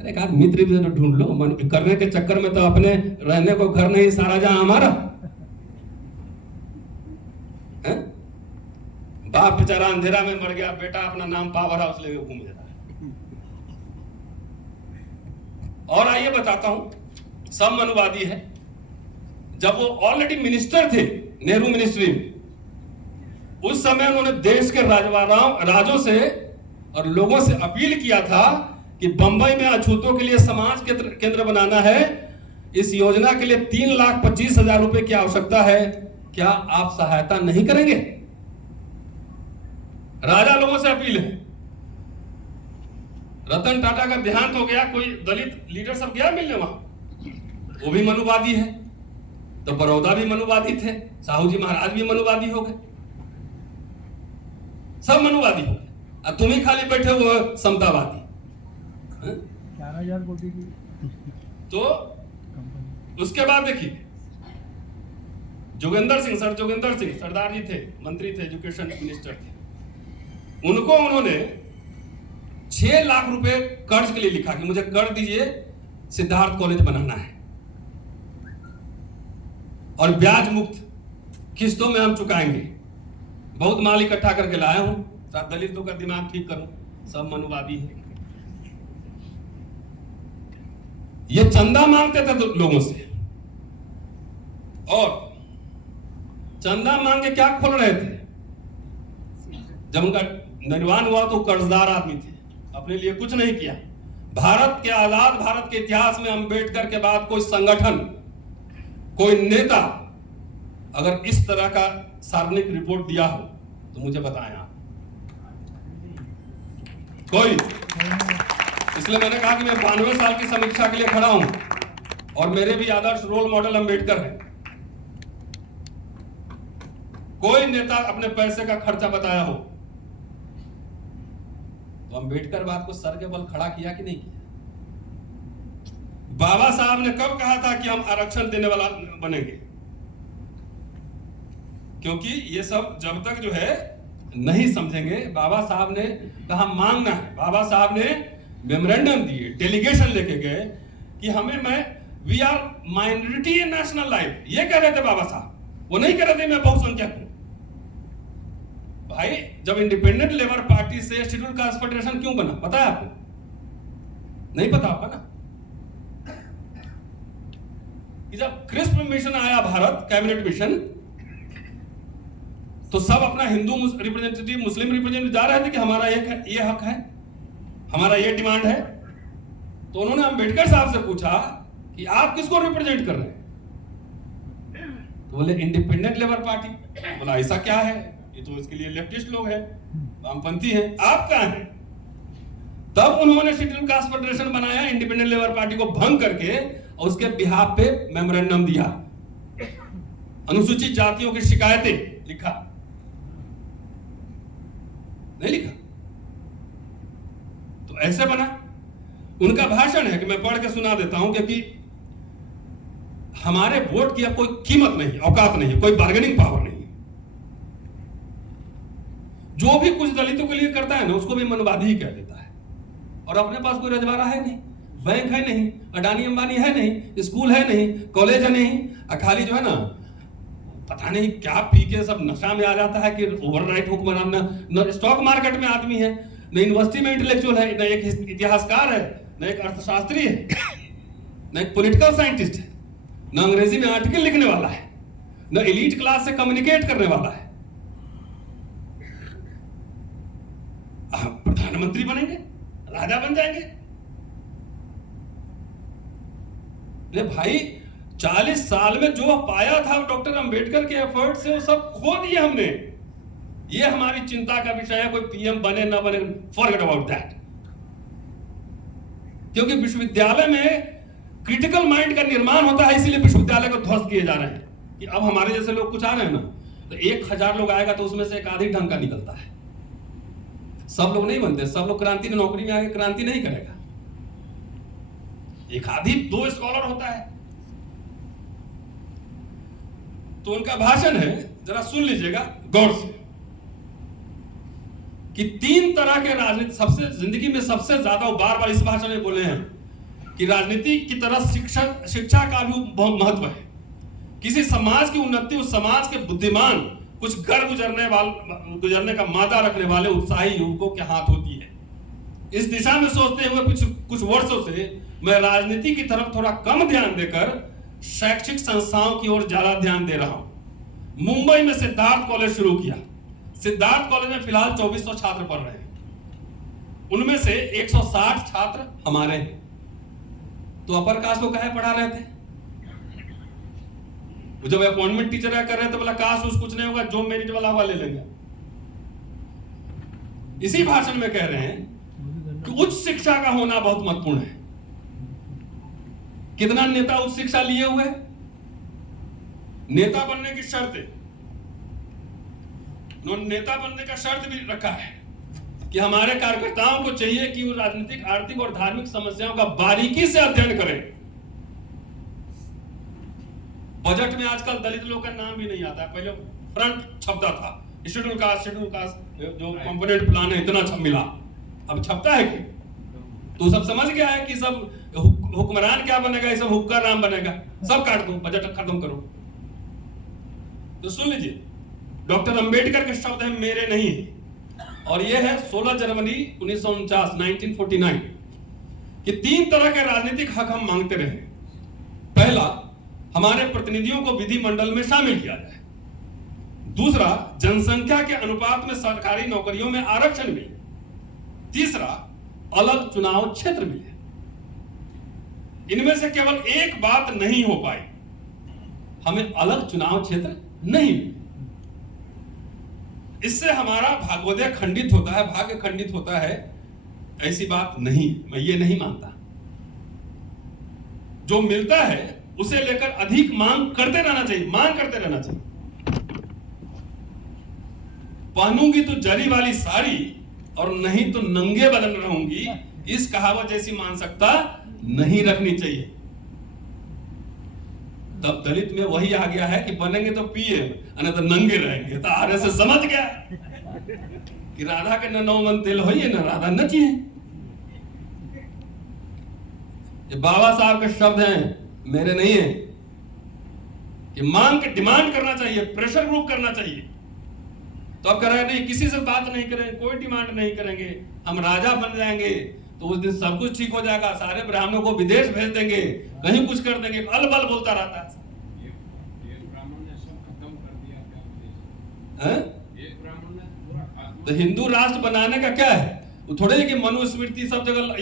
अरे कहा मित्र भी तो ढूंढ लो। करने के चक्कर में तो अपने रहने को घर नहीं, सारा जहां हमारा है? बाप बेचारा अंधेरा में मर गया, बेटा अपना नाम पावर हाउस लेके घूम रहा है। और आइए बताता हूं, सब मनुवादी है। जब वो ऑलरेडी मिनिस्टर थे नेहरू मिनिस्ट्री में, उस समय उन्होंने देश के राजों से और लोगों से अपील किया था कि बंबई में अछूतों के लिए समाज केंद्र बनाना है। इस योजना के लिए 3,25,000 रुपए की आवश्यकता है। क्या आप सहायता नहीं करेंगे? राजा लोगों से अपील है। रतन टाटा का देहांत हो गया, कोई दलित लीडर सब गया मिलने वहां, वो भी मनुवादी है। तो बड़ौदा भी मनुवादी थे, साहू जी महाराज भी मनुवादी हो गए, सब मनुवादी हो गए। अब तुम ही खाली बैठे हुए समतावादी। 11,000 कोटी की। तो उसके बाद देखिए जोगेंद्र सिंह, सर जोगेंद्र सिंह सरदार जी थे, मंत्री थे, एजुकेशन मिनिस्टर थे। उनको उन्होंने 6 लाख रुपए कर्ज के लिए लिखा कि मुझे कर दीजिए, सिद्धार्थ कॉलेज बनाना है और ब्याज मुक्त किस्तों में हम चुकाएंगे। बहुत माल इकट्ठा करके लाया हूं, दलितों का दिमाग ठीक करूं, सब मनुवादी है। ये चंदा मांगते थे लोगों से, और चंदा मांग के क्या खोल रहे थे? जब उनका निर्वाण हुआ तो कर्जदार आदमी थे, अपने लिए कुछ नहीं किया। भारत के आजाद भारत के इतिहास में अंबेडकर के बाद कोई संगठन, कोई नेता अगर इस तरह का सार्वजनिक रिपोर्ट दिया हो तो मुझे बताएं आप। कोई? इसलिए मैंने कहा कि मैं 92 साल की समीक्षा के लिए खड़ा हूं और मेरे भी आदर्श रोल मॉडल अंबेडकर है। कोई नेता अपने पैसे का खर्चा बताया हो तो अंबेडकर बात को सर के बल खड़ा किया कि नहीं किया? बाबा साहब ने कब कहा था कि हम आरक्षण देने वाला बनेंगे? क्योंकि ये सब जब तक जो है नहीं समझेंगे, बाबा साहब ने कहा मांगना है। बाबा साहब ने मेमोरेंडम दिए, डेलीगेशन लेके गए कि we are minority in national life. ये कह रहे थे बाबा साहब, वो नहीं कह रहे थे मैं बहुसंख्यक हूं। भाई जब इंडिपेंडेंट लेबर पार्टी से शेड्यूल कास्ट फेडरेशन क्यों बना, पता है आपको? नहीं पता होगा ना। कि जब क्रिस्प मिशन आया भारत कैबिनेट मिशन, तो सब अपना हिंदू रिप्रेजेंटेटिव, मुस्लिम रिप्रेजेंटेटिव जा रहे थे कि हमारा ये हक है, हमारा ये डिमांड है। तो उन्होंने अंबेडकर साहब से पूछा कि आप किसको रिप्रेजेंट कर रहे हैं? तो बोले इंडिपेंडेंट लेबर पार्टी। बोला ऐसा क्या है, ये तो इसके लिए लेफ्टिस्ट लोग हैं, वामपंथी हैं, आप कहां हैं? तब उन्होंने शेड्यूल कास्ट फेडरेशन बनाया, इंडिपेंडेंट लेबर पार्टी को भंग करके, और उसके बिहाफ पे मेमोरेंडम दिया, अनुसूचित जातियों की शिकायतें लिखा। नहीं लिखा तो ऐसे बना। उनका भाषण है कि मैं पढ़ के सुना देता हूं, क्योंकि हमारे वोट की अब कोई कीमत नहीं, औकात नहीं, कोई बार्गेनिंग पावर नहीं। जो भी कुछ दलितों के लिए करता है ना, उसको भी मनवादी ही कह देता है। और अपने पास कोई रजवाड़ा है नहीं, बैंक है नहीं, अडानी अंबानी है नहीं, स्कूल है नहीं, कॉलेज है नहीं, खाली जो है ना पता नहीं क्या पी के सब नशा में आ जाता है कि ओवरनाइट हुक्मरान। न स्टॉक मार्केट में आदमी है, न यूनिवर्सिटी में इंटेलेक्चुअल है, न एक इतिहासकार है, न एक अर्थशास्त्री है, न एक पॉलिटिकल साइंटिस्ट है, न अंग्रेजी में आर्टिकल लिखने वाला है, न एलीट क्लास से कम्युनिकेट करने वाला है। प्रधानमंत्री बनेंगे, राजा बन जाएंगे? अरे भाई 40 साल में जो पाया था डॉक्टर अंबेडकर के एफर्ट से, वो सब खो दिया हमने। ये हमारी चिंता का विषय है, कोई पीएम बने ना बने, फॉरगेट अबाउट दैट। क्योंकि विश्वविद्यालय में क्रिटिकल माइंड का निर्माण होता है, इसीलिए विश्वविद्यालय को ध्वस्त किए जा रहे हैं। कि अब हमारे जैसे लोग कुछ आ रहे हैं ना, तो 1000 लोग आएगा तो उसमें से एक आधी ढंग का निकलता है। सब लोग नहीं बनते, सब लोग क्रांति में नौकरी में आके क्रांति नहीं करेगा। एक आधी 2 स्कॉलर होता है। तो उनका भाषण है, जरा सुन लीजिएगा गौर से, कि 3 तरह के राजनीति सबसे जिंदगी में सबसे ज्यादा, बार बार इस भाषण में बोले हैं कि राजनीति की तरह शिक्षा का भी बहुत महत्व है। किसी समाज की उन्नति उस समाज के बुद्धिमान, कुछ घर गुजरने का मादा रखने वाले उत्साही युवकों के हाथ होती है। इस दिशा में सोचते हुए कुछ वर्षों से मैं राजनीति की तरफ थोड़ा कम ध्यान देकर शैक्षिक संस्थाओं की ओर ज्यादा ध्यान दे रहा हूं। मुंबई में सिद्धार्थ कॉलेज शुरू किया। सिद्धार्थ कॉलेज में फिलहाल 2400 छात्र पढ़ रहे हैं। उनमें से 160 छात्र हमारे हैं। तो अपर कास्ट को काहे पढ़ा रहे थे? वो जब अपॉइंटमेंट टीचर कर रहे थे बोला कास्ट उस कुछ नहीं होगा, जो मेरिट वाला होगा ले लेंगे। इसी भाषण में कह रहे हैं कि उच्च शिक्षा का होना बहुत महत्वपूर्ण है। कितना नेता उच्च शिक्षा लिए हुए? नेता बनने की शर्त है, उन्होंने नेता बनने का शर्त भी रखा है कि हमारे कार्यकर्ताओं को चाहिए कि वो राजनीतिक, आर्थिक और धार्मिक समस्याओं का बारीकी से अध्ययन करें। बजट में आजकल दलित लोग का नाम भी नहीं आता है। पहले फ्रंट छपता था, शेड्यूल कास्ट जो कंपोनेंट प्लान है इतना छप मिला, अब छपता है कि तो सब समझ गया है कि सब हुक्मरान क्या बनेगा, ये सब हुक्का राम बनेगा, सब काट दो, बजट खत्म करो। तो सुन लीजिए, डॉक्टर अंबेडकर के शब्द है, मेरे नहीं है, और यह है 16 जनवरी 1949 कि 3 तरह के राजनीतिक हक हम मांगते रहे। पहला, हमारे प्रतिनिधियों को विधिमंडल में शामिल किया जाए। दूसरा, जनसंख्या के अनुपात में सरकारी नौकरियों में आरक्षण मिले। तीसरा, अलग चुनाव क्षेत्र मिले। इनमें से केवल एक बात नहीं हो पाई, हमें अलग चुनाव क्षेत्र नहीं मिले। इससे हमारा भाग्योदय खंडित होता है, भाग्य खंडित होता है, ऐसी बात नहीं, मैं ये नहीं मानता। जो मिलता है उसे लेकर अधिक मांग करते रहना चाहिए, मांग करते रहना चाहिए। पहनूंगी तो जरी वाली साड़ी और नहीं तो नंगे बदन रहूंगी, इस कहावत जैसी मानसिकता नहीं रखनी चाहिए। तब दलित में वही आ गया है कि बनेंगे तो पिए, नहीं तो नंगे रहेंगे। तो आरएसएस समझ गया कि राधा के न 9 मन तेल होइए न राधा नचिए। ये बाबा साहब के शब्द हैं, मेरे नहीं है, कि मांग के डिमांड करना चाहिए, प्रेशर ग्रुप करना चाहिए। तो अब कह रहे नहीं, किसी से बात नहीं करेंगे, कोई डिमांड नहीं करेंगे, हम राजा बन जाएंगे तो उस दिन सब कुछ ठीक हो जाएगा, सारे ब्राह्मणों को विदेश भेज देंगे, कहीं कुछ कर देंगे, अलबल बोलता रहता है। तो हिंदू राष्ट्र बनाने का क्या है? वो थोड़े है कि मनुस्मृति सब जगह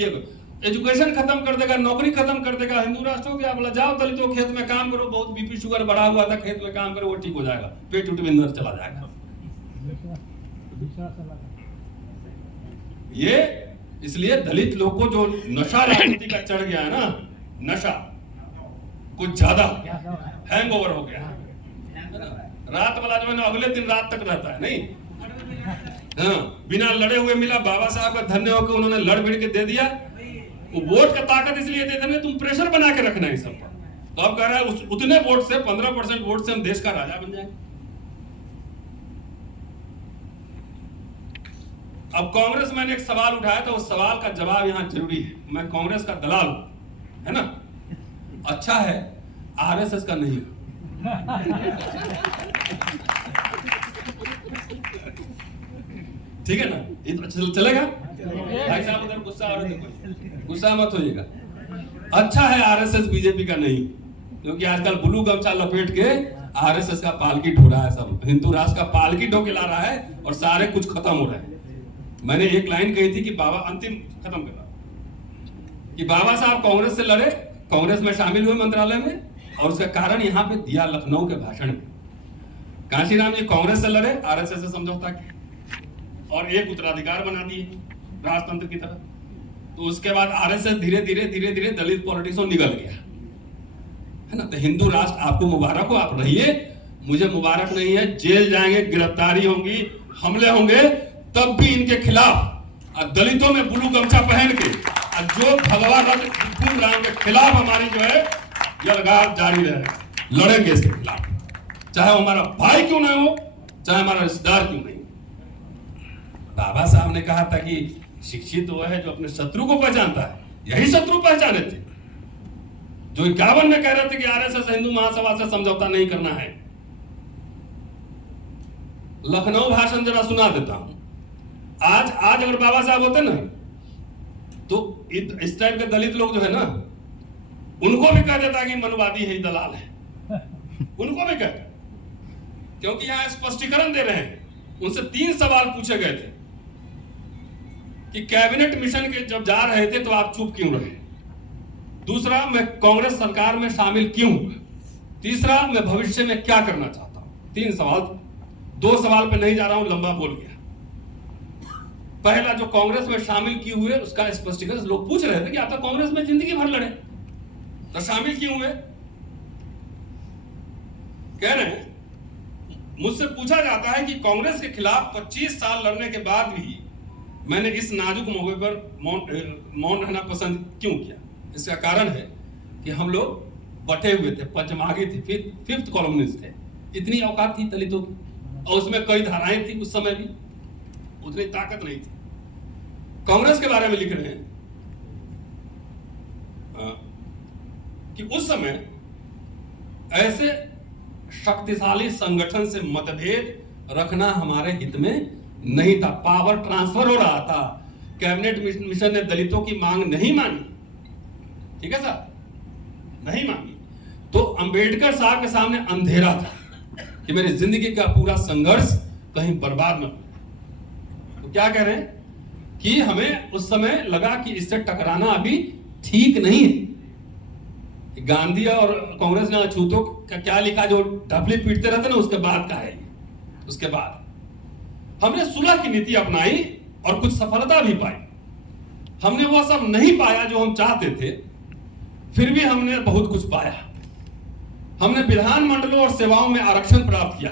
एजुकेशन खत्म कर देगा, नौकरी खत्म कर देगा, हिंदू राष्ट्र हो गया। बोला जाओ दलितों खेत में काम करो, बहुत बीपी शुगर बढ़ा हुआ था, खेत में काम करो, वो ठीक हो जाएगा, पेट उठ में अंदर चला जाएगा। ये इसलिए दलित लोग को जो नशा राजनीति का चढ़ गया है ना, नशा कुछ ज्यादा हैंगओवर हो गया। रात वाला जो है ना अगले दिन रात तक रहता है, नहीं हाँ, बिना लड़े हुए मिला। बाबा साहब का धन्य हो कि उन्होंने लड़ भिड़ के दे दिया। वो वोट का ताकत इसलिए दे देंगे, तुम प्रेशर बना के रखना है सब पर। तो अब कह रहा है उतने वोट से 15% वोट से हम देश का राजा बन जाएंगे। अब कांग्रेस, मैंने एक सवाल उठाया था, उस सवाल का जवाब यहां जरूरी है। मैं कांग्रेस का दलाल हूं, है ना, अच्छा है, आरएसएस का नहीं। ठीक है ना, ये तो चलेगा। भाई साहब उधर गुस्सा आ रहे थे, गुस्सा मत होइएगा। अच्छा है आरएसएस बीजेपी का नहीं, क्योंकि आजकल ब्लू गमछा लपेट के आरएसएस का पालकी ढो रहा है, सब हिंदू राष्ट्र का पालकी ढो के ला रहा है और सारे कुछ खत्म हो रहा है। मैंने एक लाइन कही थी कि बाबा, अंतिम खत्म कर रहा, कि बाबा साहब कांग्रेस से लड़े, कांग्रेस में शामिल हुए मंत्रालय में, और उसका कारण यहां पे दिया लखनऊ के भाषण में। कांशीराम जी कांग्रेस से लड़े, आरएसएस से समझौता किया और एक उत्तराधिकार बना दिए राजतंत्र की तरह। तो उसके बाद आरएसएस धीरे धीरे धीरे धीरे दलित पॉलिटिक्स में निकल गया, है ना। तो हिंदू राष्ट्र आपको मुबारक हो, आप रहिए, मुझे मुबारक नहीं है। जेल जाएंगे, गिरफ्तारी होंगी, हमले होंगे, तब भी इनके खिलाफ दलितों में ब्लू गमछा पहन के जो भगवा रथ घूम राम के खिलाफ हमारी जो है यलगार जारी रहेगा। लड़ेंगे इसके खिलाफ, चाहे वो हमारा भाई क्यों ना हो, चाहे हमारा रिश्तेदार क्यों नहीं। बाबा साहब ने कहा था कि शिक्षित वो है जो अपने शत्रु को पहचानता है, यही शत्रु पहचाने थे जो 51 में कह रहे थे कि आरएसएस हिंदू महासभा से समझौता नहीं करना है। लखनऊ भाषण जरा सुना देता हूं। आज अगर बाबा साहब होते ना, तो इस टाइप के दलित लोग जो है ना, उनको भी कह देता कि मनुवादी है, दलाल है, उनको भी कहता। क्योंकि यहां स्पष्टीकरण दे रहे हैं। उनसे 3 सवाल पूछे गए थे कि कैबिनेट मिशन के जब जा रहे थे तो आप चुप क्यों रहे? दूसरा, मैं कांग्रेस सरकार में शामिल क्यों हूं? तीसरा, मैं भविष्य में क्या करना चाहता हूं? 3 सवाल, 2 सवाल पे नहीं जा रहा हूं, लंबा बोल गया। पहला, जो कांग्रेस में शामिल क्यों हुए उसका स्पष्टीकरण। लोग पूछ रहे थे कि आप तो कांग्रेस में जिंदगी भर लड़े, तो शामिल क्यों हुए? कह रहे हैं, मुझसे पूछा जाता है कि कांग्रेस के खिलाफ 25 साल लड़ने के बाद भी मैंने इस नाजुक मौके पर मौन रहना पसंद क्यों किया। इसका कारण है कि हम लोग बटे हुए थे, पंचमागी थे, 5th कॉलमनिस्ट थे। इतनी औकात थी दलितों की, और उसमें कई धाराएं थी, उस समय भी उतनी ताकत नहीं थी। कांग्रेस के बारे में लिख रहे हैं कि उस समय ऐसे शक्तिशाली संगठन से मतभेद रखना हमारे हित में नहीं था। पावर ट्रांसफर हो रहा था। कैबिनेट मिशन ने दलितों की मांग नहीं मानी, ठीक है सर, नहीं मानी, तो अंबेडकर साहब के सामने अंधेरा था कि मेरी जिंदगी का पूरा संघर्ष कहीं बर्बाद न हो। तो क्या कह रहे हैं कि हमें उस समय लगा कि इससे टकराना अभी ठीक नहीं है। गांधी और कांग्रेस ने अछूतों का क्या लिखा, जो ढपली पीटते रहते ना, उसके बाद का है। उसके बाद हमने सुलह की नीति अपनाई और कुछ सफलता भी पाई। हमने वो सब नहीं पाया जो हम चाहते थे, फिर भी हमने बहुत कुछ पाया। हमने विधानमंडलों और सेवाओं में आरक्षण प्राप्त किया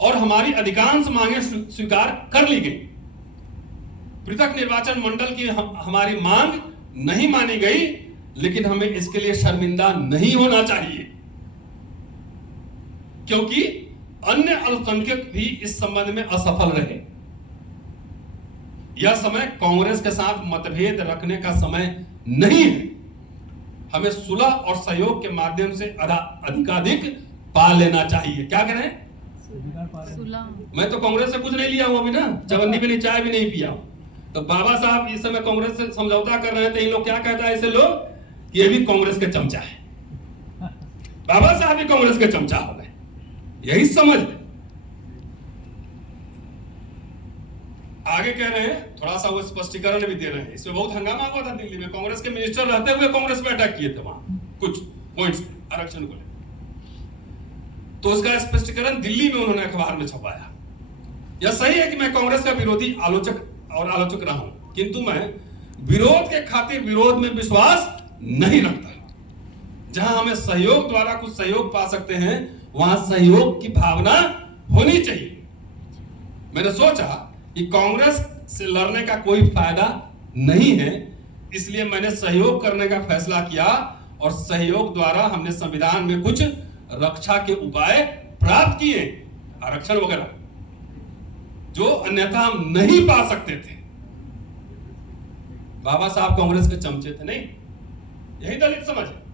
और हमारी अधिकांश मांगें स्वीकार कर ली गई। पृथक निर्वाचन मंडल की हमारी मांग नहीं मानी गई, लेकिन हमें इसके लिए शर्मिंदा नहीं होना चाहिए, क्योंकि अन्य अल्पसंख्यक भी इस संबंध में असफल रहे। यह समय कांग्रेस के साथ मतभेद रखने का समय नहीं है। हमें सुलह और सहयोग के माध्यम से अधिकाधिक पा लेना चाहिए। क्या कह रहे हैं? मैं तो कांग्रेस से कुछ नहीं लिया हूं अभी ना, चवन्नी भी नहीं, चाय भी नहीं पिया हूं। तो बाबा साहब इस समय कांग्रेस से समझौता कर रहे हैं, तो इन लोग क्या कहता है ऐसे लोग, ये भी कांग्रेस के चमचा है। बाबा साहब भी कांग्रेस के चमचा हो गए, यही समझ ले। आगे कह रहे हैं, थोड़ा सा वो स्पष्टीकरण भी दे रहे हैं। इसमें बहुत हंगामा हुआ था दिल्ली में, कांग्रेस के मिनिस्टर रहते हुए कांग्रेस में अटैक किए थे वहां कुछ पॉइंट्स आरक्षण को लेकर। तो उसका स्पष्टीकरण दिल्ली में उन्होंने अखबार में छपाया। यह सही है कि मैं कांग्रेस का विरोधी आलोचक रहा हूं, किंतु मैं विरोध के खातिर विरोध में विश्वास नहीं रखता। जहां हमें सहयोग द्वारा कुछ सहयोग पा सकते हैं, वहां सहयोग की भावना होनी चाहिए। मैंने सोचा कि कांग्रेस से लड़ने का कोई फायदा नहीं है, इसलिए मैंने सहयोग करने का फैसला किया और सहयोग द्वारा हमने संविधान में कुछ रक्षा के उपाय प्राप्त किए, आरक्षण वगैरह, जो अन्यथा हम नहीं पा सकते थे। बाबा साहब कांग्रेस के चमचे थे नहीं, यही दलित समझ है।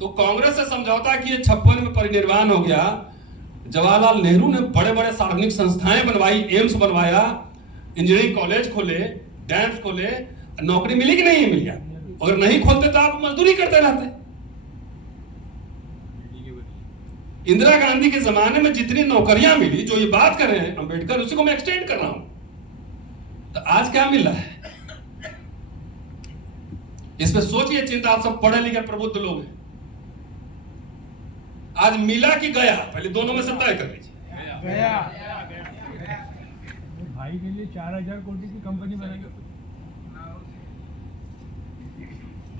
तो कांग्रेस से समझौता किए, 56 में परिनिर्वाण हो गया। जवाहरलाल नेहरू ने बड़े बड़े सार्वजनिक संस्थाएं बनवाई, एम्स बनवाया, इंजीनियरिंग कॉलेज खोले, डैम्स खोले। नौकरी मिली कि नहीं मिली? अगर नहीं खोलते तो आप मजदूरी करते रहते। इंदिरा गांधी के जमाने में जितनी नौकरियां मिली, जो ये बात कर रहे हैं अंबेडकर, उसी को मैं एक्सटेंड कर रहा हूं। तो आज क्या मिल रहा है? इस पे सोचिए, चिंता। आप सब पढ़े लिखे प्रबुद्ध लोग हैं। आज मिला कि गया, पहले दोनों में से तय कर लीजिए। गया। भाई के लिए 4000 कोटी की कंपनी बनाएंगे।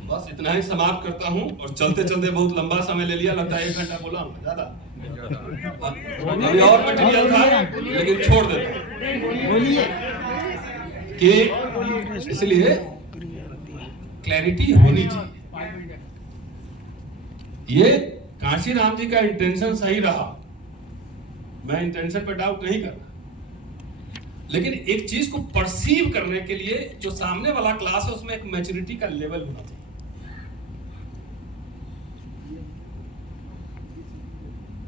बस इतना ही समाप्त करता हूं। और चलते चलते बहुत लंबा समय ले लिया, लगता है 1 घंटा बोला हूं, ज्यादा। अभी और मटेरियल था, लेकिन छोड़ देता कि इसलिए क्लैरिटी होनी चाहिए। ये कांशीराम जी का इंटेंशन सही रहा, मैं इंटेंशन पे डाउट नहीं कर रहा, लेकिन एक चीज को परसीव करने के लिए जो सामने वाला क्लास है उसमें एक मैच्योरिटी का लेवल होना चाहिए।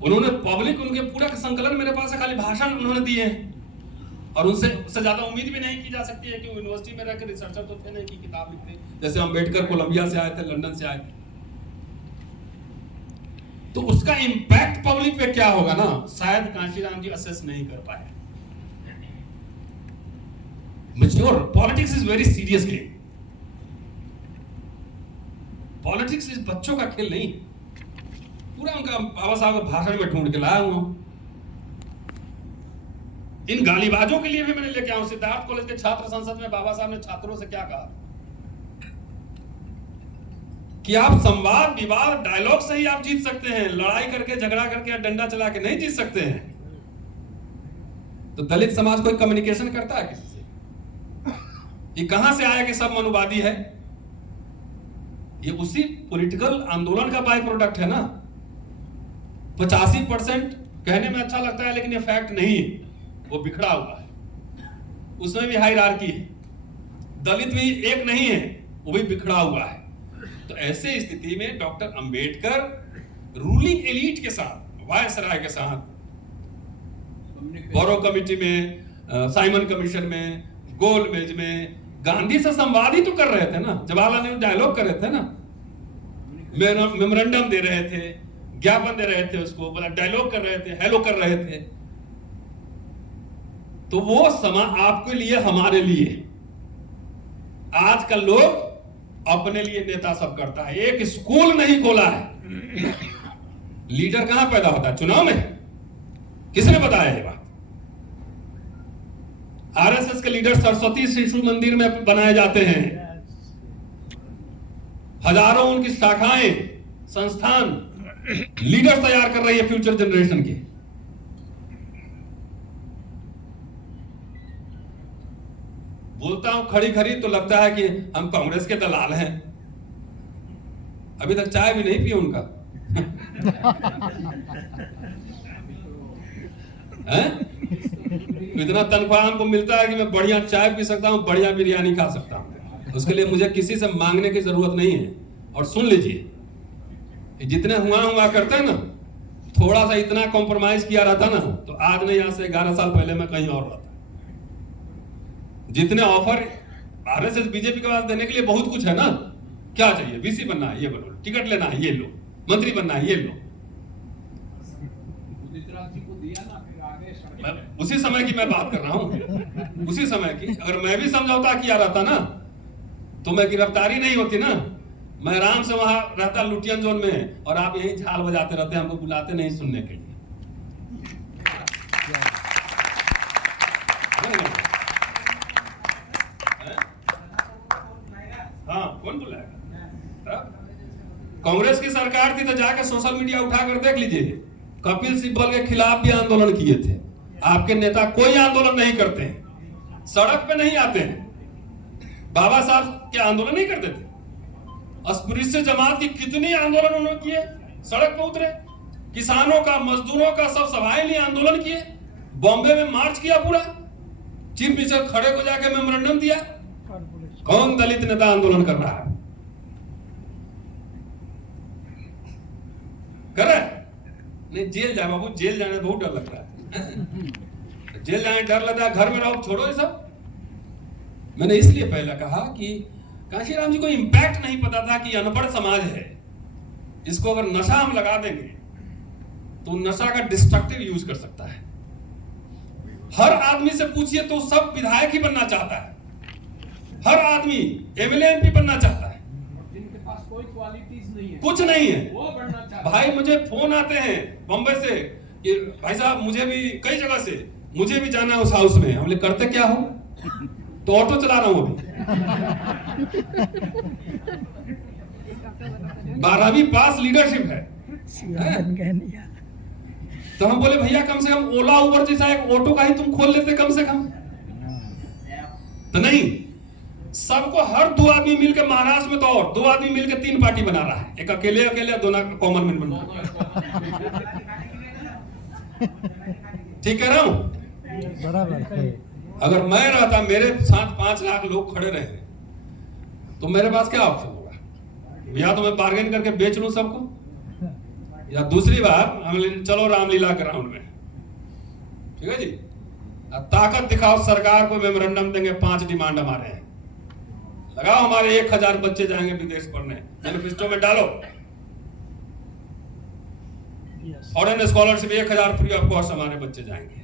उन्होंने पब्लिक, उनके पूरा संकलन मेरे पास है, खाली भाषण उन्होंने दिए हैं, और उनसे ज्यादा उम्मीद भी नहीं की जा सकती है कि यूनिवर्सिटी में रहकर रिसर्चर तो थे नहीं कि किताब लिखते, जैसे अंबेडकर कोलंबिया से आए थे, लंदन से आए थे। तो उसका इंपैक्ट पब्लिक पे क्या होगा ना, शायद कांशीराम जी असेस नहीं कर पाए। Sure politics is very serious game. Politics इस बच्चों का खेल नहीं। पूरा उनका बाबा साहब का भाषण में ढूंढ के लाया हूं। इन गालीबाजों के लिए भी मैंने लेके आया हूं। सिद्धार्थ कॉलेज के छात्र संसद में बाबा साहब ने छात्रों से क्या कहा कि आप संवाद विवाद डायलॉग से ही आप जीत सकते हैं, लड़ाई करके झगड़ा करके या डंडा चला के नहीं जीत सकते हैं। तो दलित समाज कोई कम्युनिकेशन करता है किसी से? ये कहां से आया कि सब मनुवादी है? ये उसी पॉलिटिकल आंदोलन का बाय प्रोडक्ट है ना। 85% कहने में अच्छा लगता है लेकिन ये फैक्ट नहीं है, वो बिखरा हुआ है, उसमें भी हायरार्की है। दलित भी एक नहीं है, वो भी बिखरा हुआ है। तो ऐसे स्थिति में डॉक्टर अंबेडकर रूलिंग एलीट के साथ, वायसराय के साथ, बोरो कमेटी में, साइमन कमीशन में, गोलमेज में गांधी से संवाद ही तो कर रहे थे ना। जवाहरलाल नेहरू डायलॉग कर रहे थे ना, मेमोरेंडम दे रहे थे, ज्ञापन दे रहे थे, उसको मतलब डायलॉग कर रहे थे, हेलो कर रहे थे। तो वो समय आपके लिए, हमारे लिए। आजकल लोग अपने लिए नेता सब करता है, एक स्कूल नहीं खोला है। लीडर कहां पैदा होता है? चुनाव में। किसने बताया ये बात? आरएसएस के लीडर सरस्वती शिशु मंदिर में बनाए जाते हैं। हजारों उनकी शाखाएं, संस्थान लीडर तैयार कर रही है फ्यूचर जनरेशन की। बोलता हूं खड़ी खड़ी तो लगता है कि हम कांग्रेस के दलाल हैं। अभी तक चाय भी नहीं पी उनका। इतना तनख्वाह हमको मिलता है कि मैं बढ़िया चाय पी सकता हूं, बढ़िया बिरयानी खा सकता हूं। उसके लिए मुझे किसी से मांगने की जरूरत नहीं है। और सुन लीजिए, जितने हुआ करते हैं ना, थोड़ा सा इतना कॉम्प्रोमाइज किया रहता ना, तो आज नहीं, आज से 11 साल पहले मैं कहीं और रहता। जितने ऑफर आरएसएस बीजेपी के पास देने के लिए बहुत कुछ है ना। क्या चाहिए? वीसी बनना है, ये बनो। टिकट लेना है, ये लो। मंत्री बनना है, ये लो। उसी समय की मैं बात कर रहा हूं, उसी समय की। अगर मैं भी समझौता किया रहता ना, तो मैं गिरफ्तारी नहीं होती ना। मैं आराम से वहां रहता लुटियन जोन में, और आप यही झाल बजाते रहते, हमको बुलाते नहीं सुनने के लिए। हाँ, कौन बुलाएगा? कांग्रेस की सरकार थी तो जाकर सोशल मीडिया उठाकर देख लीजिए, कपिल सिब्बल के खिलाफ भी आंदोलन किए थे। आपके नेता कोई आंदोलन नहीं करते हैं, सड़क पे नहीं आते हैं। बाबा साहब के आंदोलन नहीं करते थे। अस्पृश्य जमात की कितनी आंदोलन उन्होंने किए, सड़क पे उतरे। किसानों का, मजदूरों का सब सभाएं लिए आंदोलन किए। बॉम्बे में मार्च किया पूरा। चीफ मिनिस्टर खड़े हो जाके मेमोरेंडम दिया। कौन दलित नेता आंदोलन कर रहा है? करे नहीं, जेल जाए बाबू, जेल जाने बहुत डर लगता है। जेल जाने डर लगता है, घर में रहो, छोड़ो ये सब। मैंने इसलिए पहले कहा कि कांशीराम जी को इंपैक्ट नहीं पता था कि अनपढ़ समाज है, इसको अगर नशा हम लगा देंगे तो नशा का डिस्ट्रक्टिव यूज कर सकता है। हर आदमी से पूछिए तो सब विधायक ही बनना चाहता है। हर आदमी एमएलए एमपी बनना चाहता है। जिनके पास कोई क्वालिटीज नहीं है, कुछ नहीं है, वो बनना चाहता है। भाई मुझे फोन आते हैं बम्बई से कि भाई साहब मुझे भी, कई जगह से मुझे भी जाना है उस हाउस में। हमने करते क्या हो? तो ऑटो चला रहा हूं अभी। 12वीं पास लीडरशिप है। तो हम बोले भैया कम से कम ओला उबर जैसा एक ऑटो का ही तुम खोल लेते कम से कम। तो नहीं, सबको हर 2 आदमी मिलकर, महाराष्ट्र में तो और 2 आदमी मिलकर 3 पार्टी बना रहा है। एक अकेले अकेले, दोनों कॉमन मैन बना। ठीक कह रहा हूं? अगर मैं रहता, मेरे साथ 5 लाख लोग खड़े रहे, तो मेरे पास क्या ऑप्शन होगा? या तो मैं बार्गेन करके बेच लूं सबको, या दूसरी बात हम चलो रामलीला ग्राउंड में। ठीक है जी, ताकत दिखाओ, सरकार को मेमोरेंडम देंगे, 5 डिमांड हमारे हैं, लगाओ, हमारे 1000 बच्चे जाएंगे विदेश पढ़ने, मैनिफेस्टो में डालो। Foreign scholarship 1000 free of cost, हमारे बच्चे जाएंगे।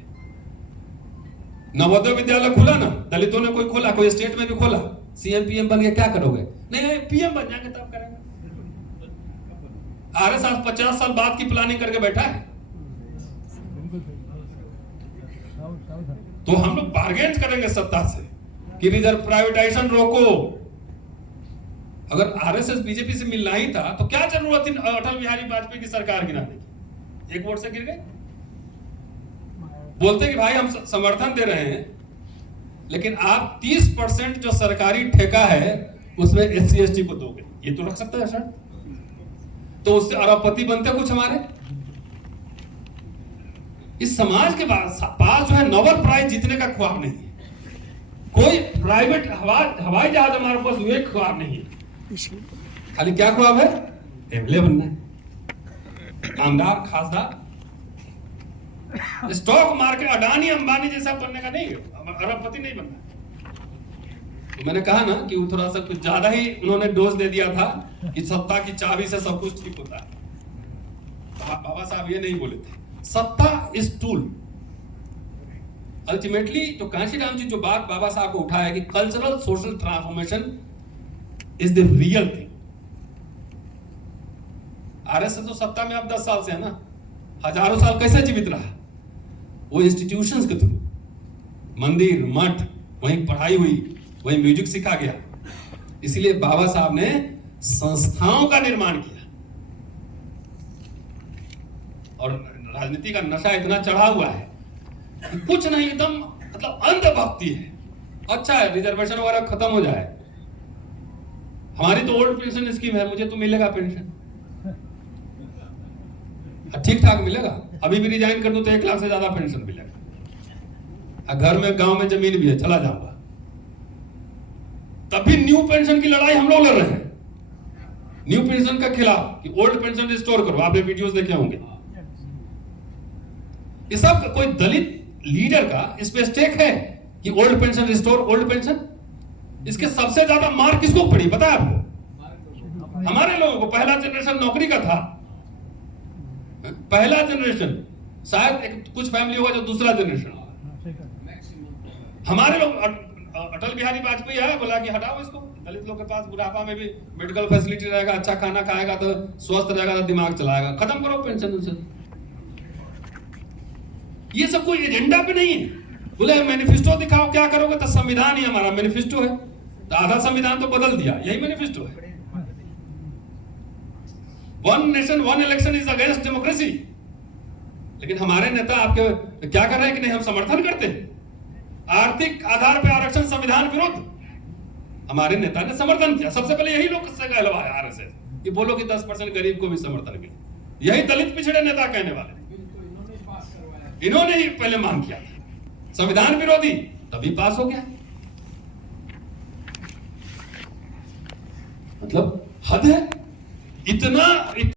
नवोदय विद्यालय खुला ना, दलितों ने कोई खोला, कोई स्टेट में भी खोला, सीएम पीएम बन गया, क्या करोगे? नहीं पीएम बन जाएंगे तब करेंगे। आरएसएस 50 साल बाद की प्लानिंग करके बैठा है। तो हम लोग बार्गेन करेंगे सत्ता से कि रिजर्व प्राइवेटाइजेशन रोको। अगर आरएसएस बीजेपी से मिलना ही था तो क्या जरूरत थी अटल बिहारी वाजपेयी की सरकार गिराने की? एक वोट से गिर गए। बोलते कि भाई हम समर्थन दे रहे हैं, लेकिन आप 30% जो सरकारी ठेका है उसमें SC ST को दोगे, ये तो रख सकता है शर्त? तो उससे अरबपति बनते कुछ हमारे। इस समाज के पास जो है नोबेल प्राइज जीतने का ख्वाब नहीं है, कोई प्राइवेट हवाई जहाज हमारे पास ये ख्वाब नहीं है। खाली क्या ख्वाब है? एमएलए बनना है, आमदार खासदार, स्टॉक मार्केट अडानी अंबानी जैसा बनने का नहीं है, अरबपति नहीं बनना। तो मैंने कहा ना कि वो थोड़ा सा कुछ ज्यादा ही उन्होंने डोज दे दिया था कि सत्ता की चाबी से सब कुछ ठीक होता है। बाबा साहब ये नहीं बोले थे, सत्ता इज टूल। अल्टीमेटली तो कांशीराम जी जो बात बाबा साहब को उठाया कि cultural social transformation is the real thing. RSS तो सत्ता में अब 10 साल से है ना, हजारों साल कैसे जीवित रहा? वो इंस्टीट्यूशंस के थ्रू, मंदिर मठ, वहीं पढ़ाई हुई, वहीं म्यूजिक सीखा गया। इसलिए बाबा साहब ने संस्थाओं का निर्माण किया। और राजनीति का नशा इतना चढ़ा हुआ है कि कुछ नहीं, एकदम मतलब अंधभक्ति है। अच्छा है रिजर्वेशन वगैरह खत्म हो जाए, हमारी तो ओल्ड पेंशन स्कीम है, मुझे तो मिलेगा पेंशन ठीक ठाक मिलेगा। अभी भी रिजाइन कर दूं तो 1 लाख से ज्यादा पेंशन मिलेगा। घर में गांव में जमीन भी है, चला जाऊंगा। तभी न्यू पेंशन की लड़ाई हम लोग लड़ रहे हैं, न्यू पेंशन के खिलाफ कि ओल्ड पेंशन रिस्टोर करो। आपने वीडियोस देखे होंगे। ये सब कोई दलित लीडर का इस पे स्टेक है कि old pension restore, old pension. इसके सबसे ज्यादा मार किसको पड़ी पता है आपको? हमारे लोगों को। पहला जनरेशन नौकरी का था, पहला जनरेशन, शायद कुछ फैमिली होगा जो दूसरा जनरेशन। हमारे लोग, अटल बिहारी वाजपेयी आया, बोला कि हटाओ इसको, दलित लोग के पास बुढ़ापा में भी मेडिकल फैसिलिटी रहेगा, अच्छा खाना खाएगा तो स्वस्थ रहेगा, तो दिमाग चलाएगा, खत्म करो पेंशन उनसे। ये सब कोई एजेंडा पे नहीं है। बोले मैनिफेस्टो दिखाओ क्या करोगे, तो संविधान ही हमारा मैनिफेस्टो है। तो आधा संविधान तो बदल दिया, यही मैनिफेस्टो है। One nation one election is against democracy. लेकिन हमारे नेता आपके क्या कर रहे हैं कि नहीं, हम समर्थन करते हैं आर्थिक आधार पर आरक्षण, संविधान विरुद्ध। हमारे नेता ने समर्थन किया, सबसे पहले यही लोग से कहलवाया आरएसएस कि बोलो कि 10% गरीब को भी समर्थन मिले। यही दलित पिछड़े नेता कहने वाले, इन्होंने ही पहले मांग किया था संविधान विरोधी, तभी पास हो गया। मतलब हद है इतना